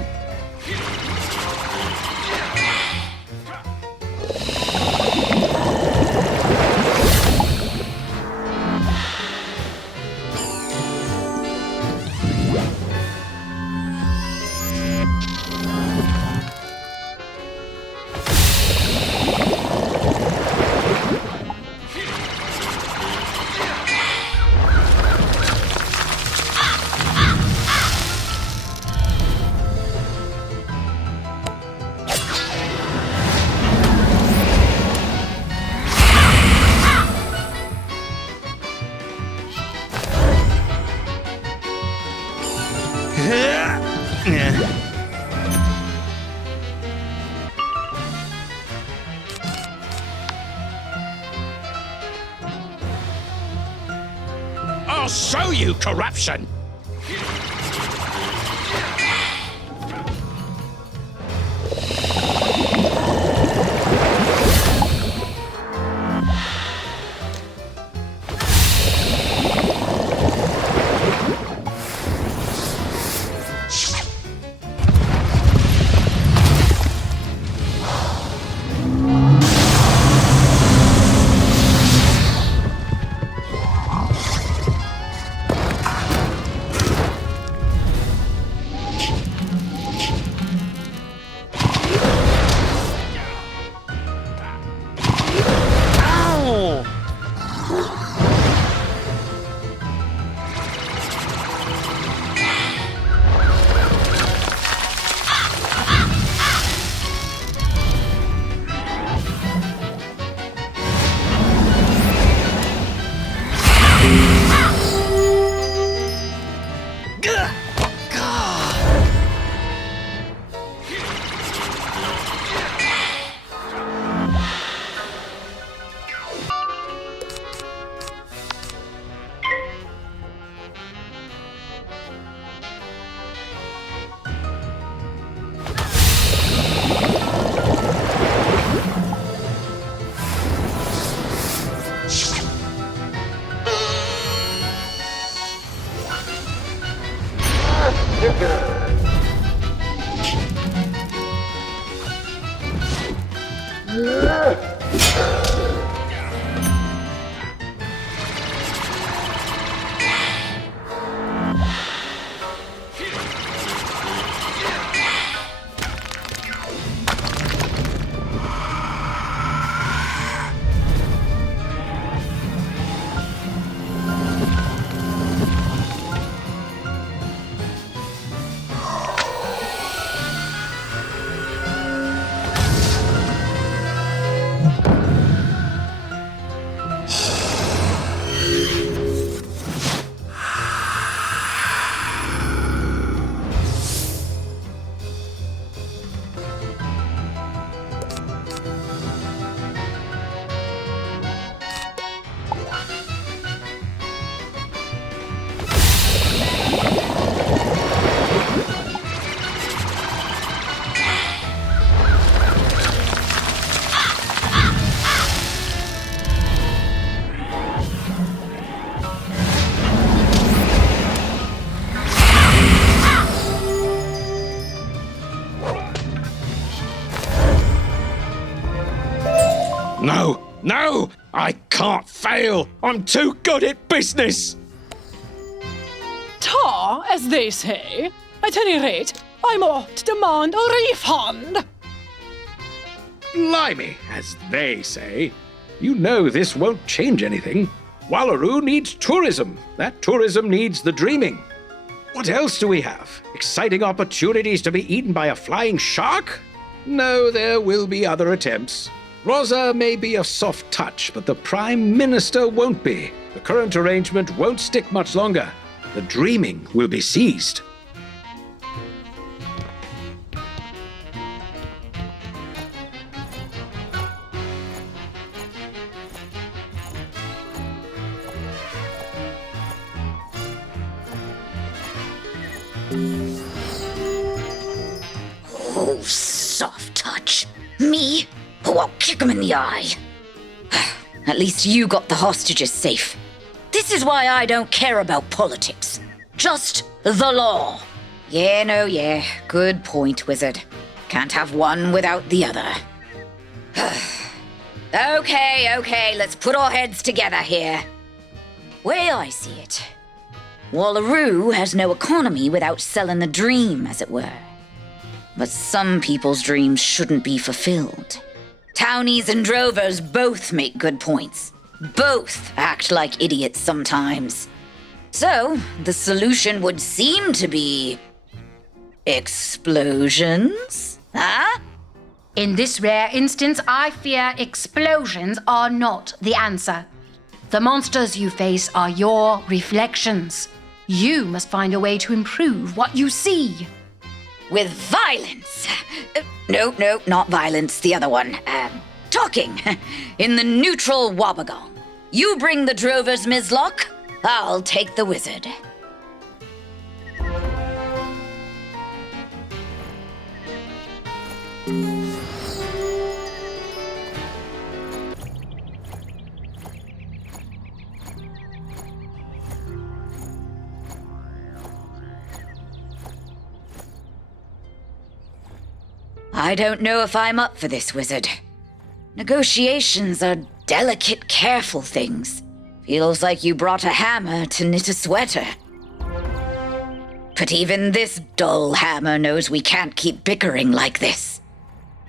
I'll show you corruption! No, no! I can't fail! I'm too good at business! Tar, as they say. At any rate, I'm ought to demand a refund. Blimey, as they say. You know this won't change anything. Wallaru needs tourism. That tourism needs the dreaming. What else do we have? Exciting opportunities to be eaten by a flying shark? No, there will be other attempts. Rosa may be a soft touch, but the Prime Minister won't be. The current arrangement won't stick much longer. The dreaming will be seized. Oh, soft touch. Me? Oh, I'll kick him in the eye. At least you got the hostages safe. This is why I don't care about politics. Just the law. Yeah. Good point, Wizard. Can't have one without the other. Okay, let's put our heads together here. Way I see it, Wallaru has no economy without selling the dream, as it were. But some people's dreams shouldn't be fulfilled. Townies and drovers both make good points. Both act like idiots sometimes. So, the solution would seem to be... explosions? Huh? In this rare instance, I fear explosions are not the answer. The monsters you face are your reflections. You must find a way to improve what you see. With violence. No, not violence, the other one. Talking. In the neutral Ballabong. You bring the drovers, Mizlock. I'll take the wizard. I don't know if I'm up for this, Wizard. Negotiations are delicate, careful things. Feels like you brought a hammer to knit a sweater. But even this dull hammer knows we can't keep bickering like this.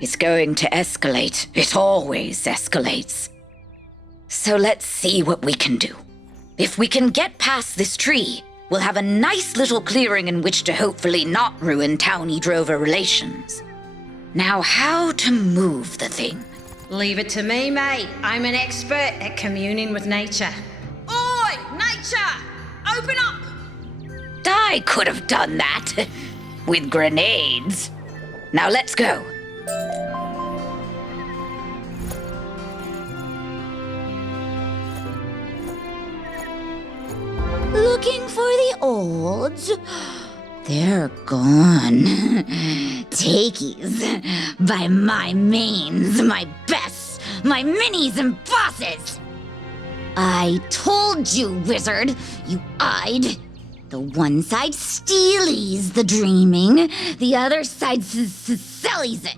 It's going to escalate. It always escalates. So let's see what we can do. If we can get past this tree, we'll have a nice little clearing in which to hopefully not ruin townie-drover relations. Now, how to move the thing? Leave it to me, mate. I'm an expert at communing with nature. Oi, nature! Open up! I could have done that. With grenades. Now let's go. Looking for the olds? They're gone. Takies. By my mains, my bests, my minis and bosses. I told you, wizard. You eyed. The one side stealies the dreaming, the other side sellies it.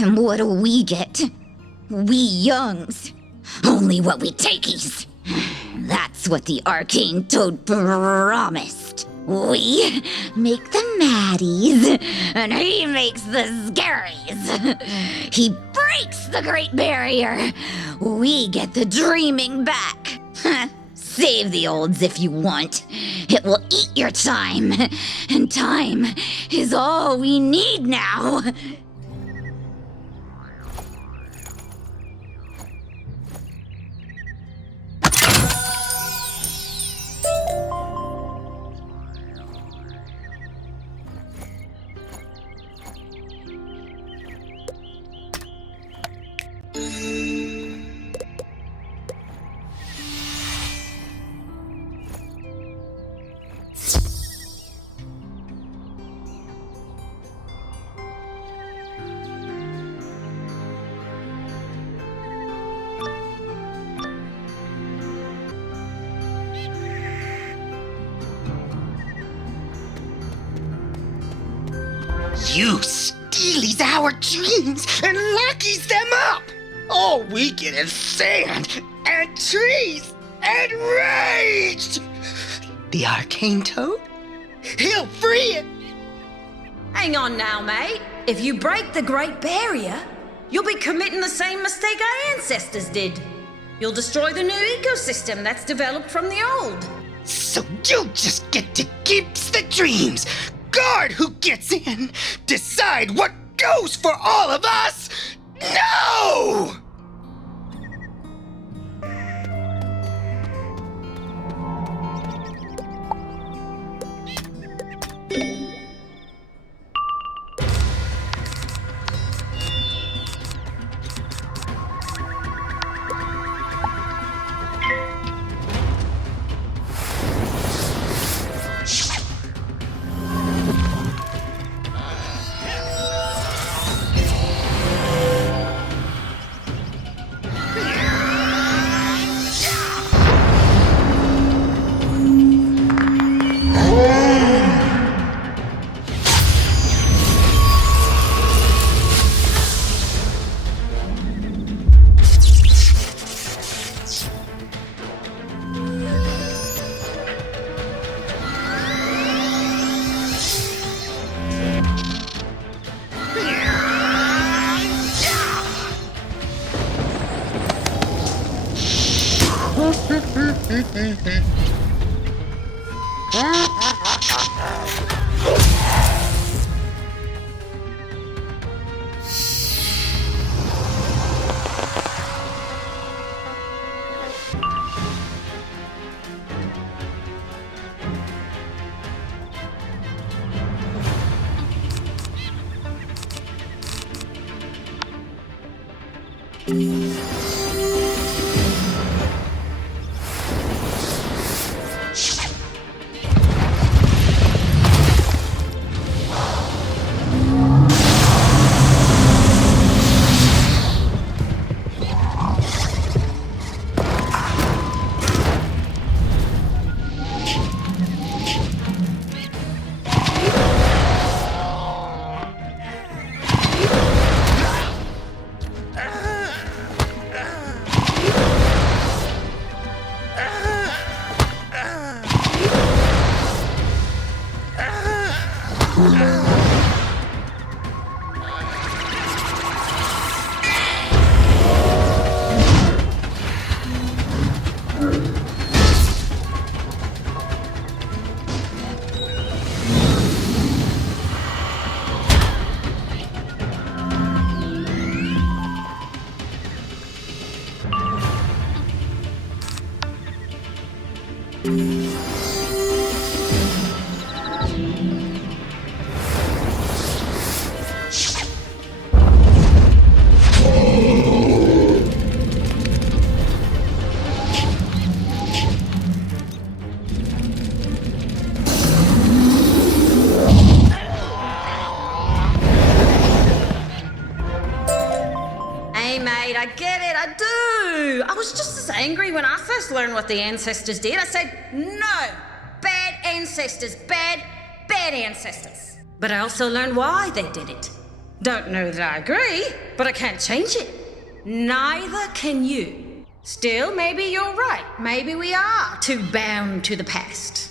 And what do we get? We youngs. Only what we takeys. That's what the arcane toad promised. We make the maddies, and he makes the scaries. He breaks the Great Barrier. We get the dreaming back. Save the olds if you want. It will eat your time, and time is all we need now. You stealies our dreams and lockies them up! All we get is sand and trees and rage! The arcane toad? He'll free it! Hang on now, mate. If you break the Great Barrier, you'll be committing the same mistake our ancestors did. You'll destroy the new ecosystem that's developed from the old. So you just get to keep the dreams, guard who gets in, decide what goes for all of us? No! I get it, I do. I was just as angry when I first learned what the ancestors did. I said, no, bad ancestors, bad ancestors. But I also learned why they did it. Don't know that I agree, but I can't change it. Neither can you. Still, maybe you're right. Maybe we are too bound to the past.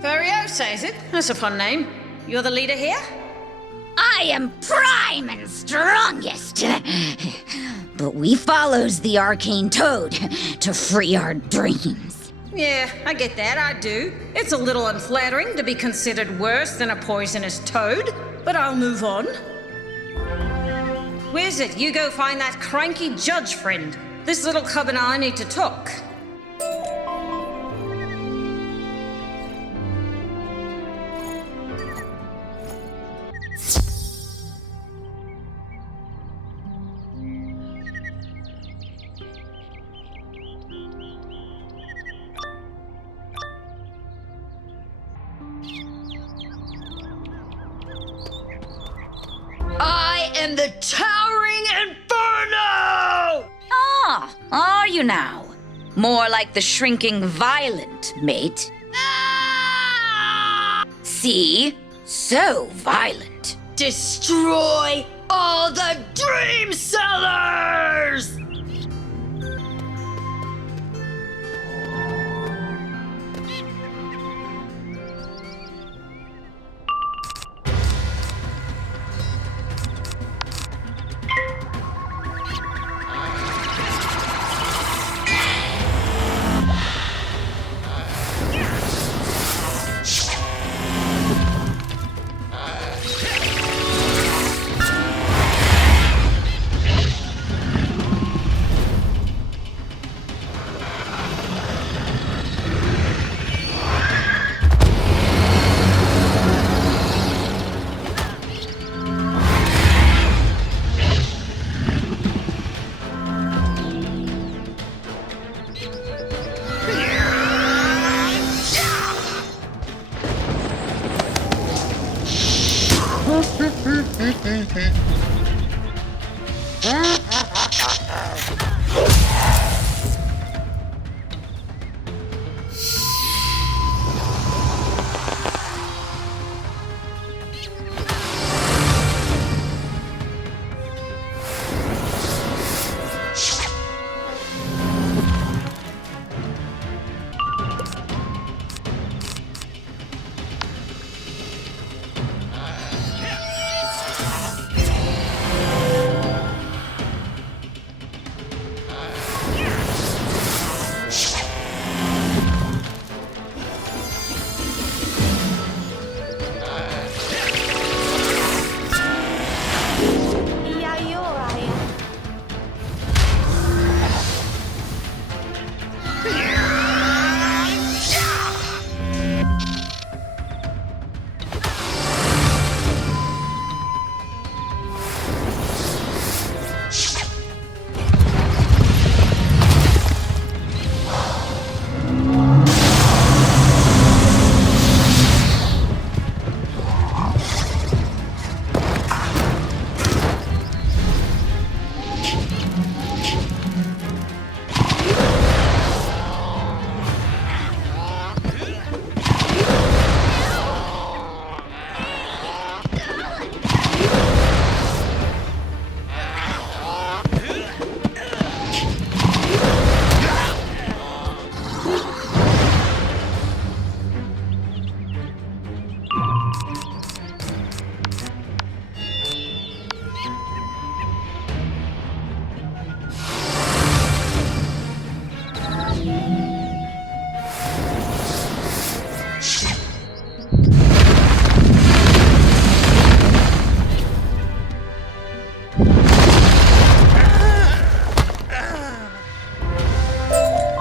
Furiosa, is it? That's a fun name. You're the leader here? I am prime and strongest. But we follows the arcane toad to free our dreams. Yeah, I get that, I do. It's a little unflattering to be considered worse than a poisonous toad, but I'll move on. Wizard, you go find that cranky judge friend. This little cub and I need to talk. I am the towering inferno! Ah, are you now? More like the shrinking violent, mate. See? So violent. Destroy all the dream sellers!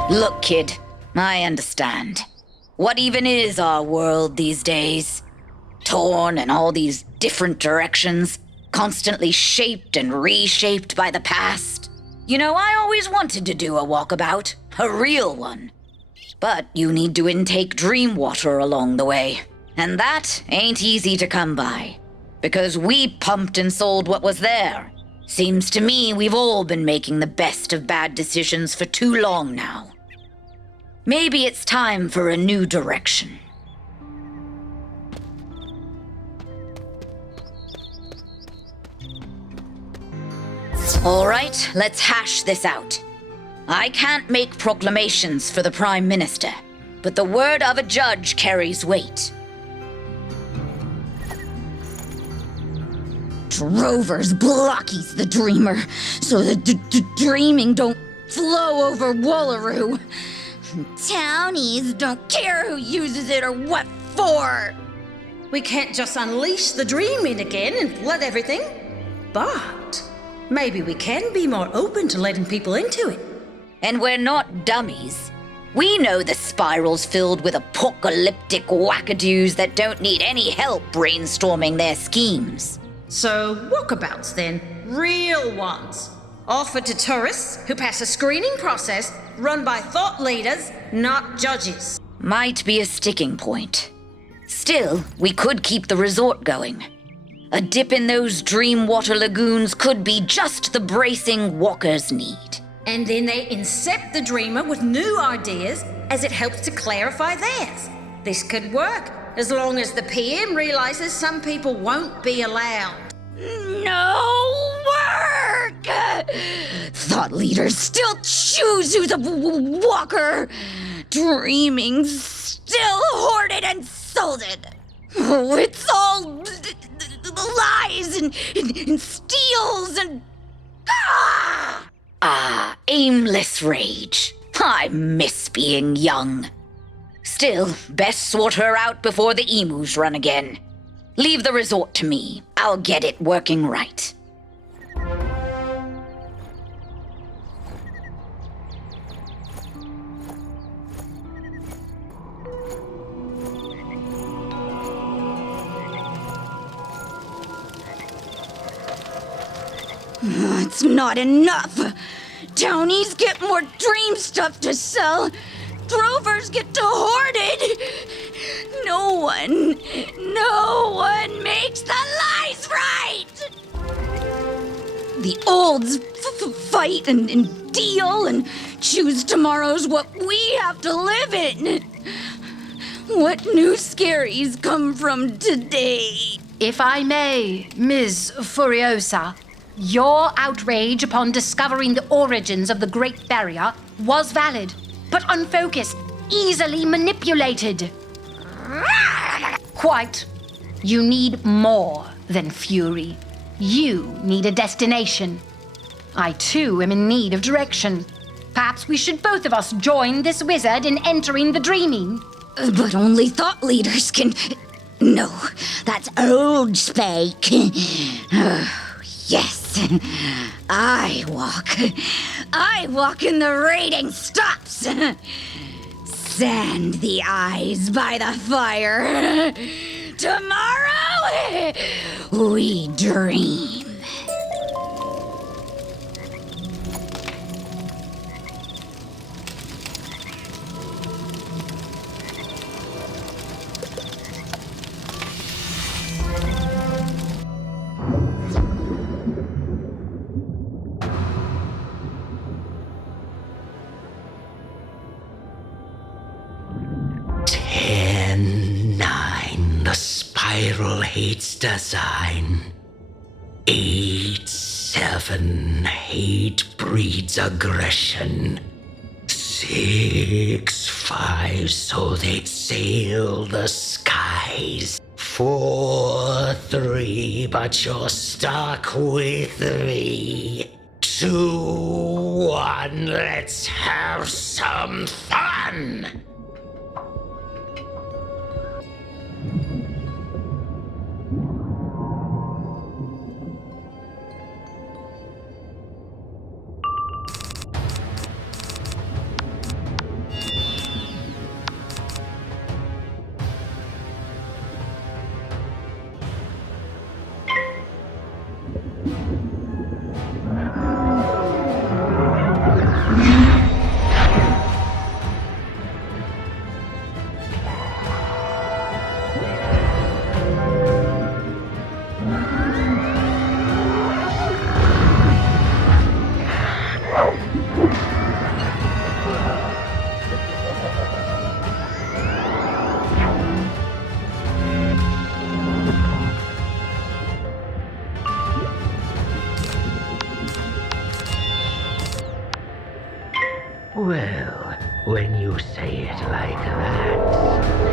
Look, kid, I understand. What even is our world these days? Torn in all these different directions, constantly shaped and reshaped by the past. You know, I always wanted to do a walkabout, a real one. But you need to intake dream water along the way. And that ain't easy to come by. Because we pumped and sold what was there. Seems to me we've all been making the best of bad decisions for too long now. Maybe it's time for a new direction. All right, let's hash this out. I can't make proclamations for the Prime Minister, but the word of a judge carries weight. Drovers blockies the dreamer, so the dreaming don't flow over Wallaru. Townies don't care who uses it or what for. We can't just unleash the dreaming again and flood everything, but maybe we can be more open to letting people into it. And we're not dummies. We know the spiral's filled with apocalyptic wackadoos that don't need any help brainstorming their schemes. So, walkabouts then. Real ones. Offered to tourists who pass a screening process run by thought leaders, not judges. Might be a sticking point. Still, we could keep the resort going. A dip in those dream water lagoons could be just the bracing walkers need. And then they incept the dreamer with new ideas as it helps to clarify theirs. This could work, as long as the PM realizes some people won't be allowed. No work! Thought leaders still choose who's a walker. Dreaming's still hoarded and solded. Oh, it's all lies and steals and... Aimless rage. I miss being young. Still, best sort her out before the emus run again. Leave the resort to me. I'll get it working right. It's not enough. Townies get more dream stuff to sell. Drovers get to hoard it. No one makes the lies right. The olds fight and deal and choose tomorrow's what we have to live in. What new scaries come from today? If I may, Ms. Furiosa, your outrage upon discovering the origins of the Great Barrier was valid, but unfocused, easily manipulated. Quite. You need more than fury. You need a destination. I too am in need of direction. Perhaps we should both of us join this wizard in entering the dreaming. But only thought leaders can... No, that's old spake. Yes, I walk in the raiding stops. Sand the eyes by the fire. Tomorrow, we dream. The spiral hates design. 8-7 hate breeds aggression. 6-5 so they'd sail the skies. 4-3 but you're stuck with me. 2-1 let's have some fun. Well, when you say it like that.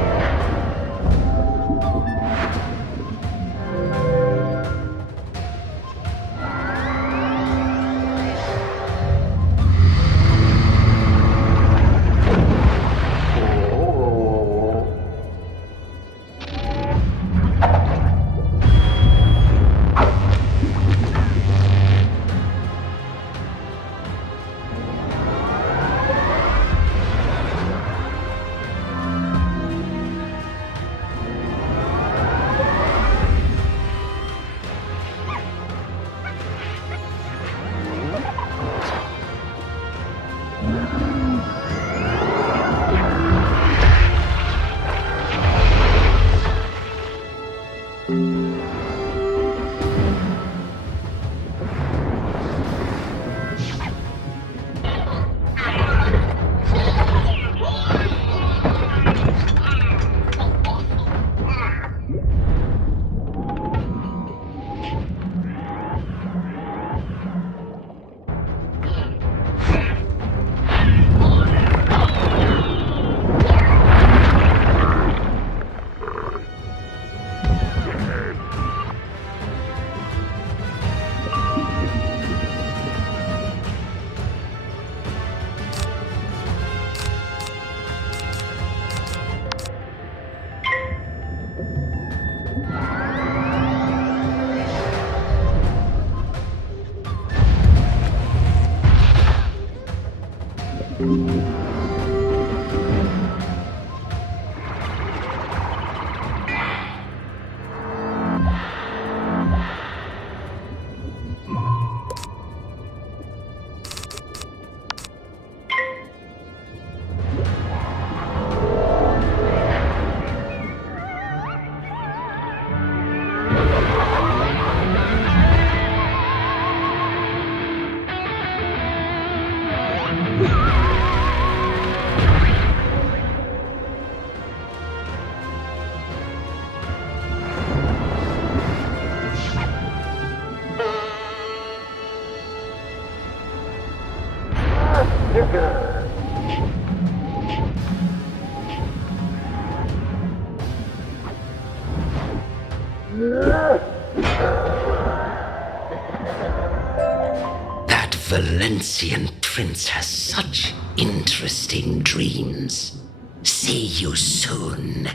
That Valencian prince has such interesting dreams. See you soon.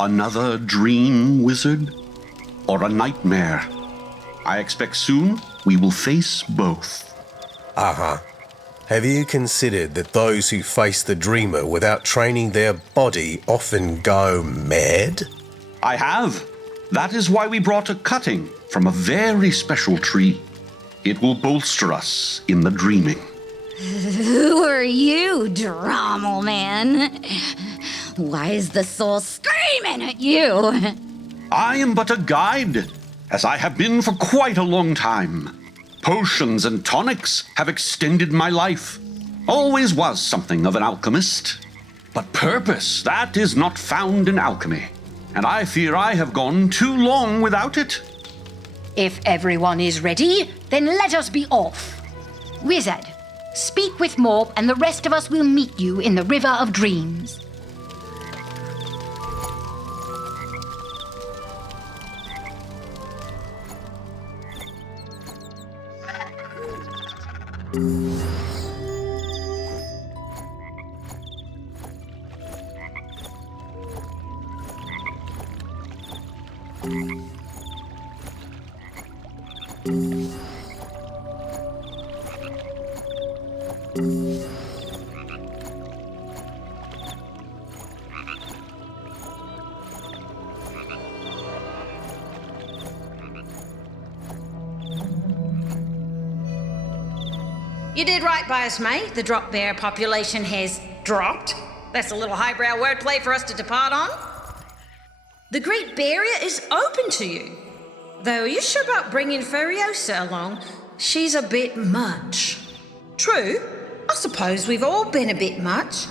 Another dream, wizard? Or a nightmare? I expect soon we will face both. Uh-huh. Have you considered that those who face the dreamer without training their body often go mad? I have. That is why we brought a cutting from a very special tree. It will bolster us in the dreaming. Who are you, Drommel Man? Why is the soul screaming at you? I am but a guide, as I have been for quite a long time. Potions and tonics have extended my life. Always was something of an alchemist. But purpose, that is not found in alchemy. And I fear I have gone too long without it. If everyone is ready, then let us be off. Wizard, speak with Morp and the rest of us will meet you in the River of Dreams. You did right by us, mate. The drop bear population has dropped. That's a little highbrow wordplay for us to depart on. The Great Barrier is open to you. Though you sure about bringing Furiosa along. She's a bit much. True, I suppose we've all been a bit much.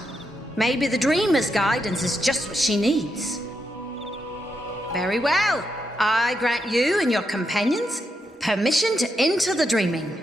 Maybe the Dreamer's guidance is just what she needs. Very well. I grant you and your companions Permission to enter the dreaming.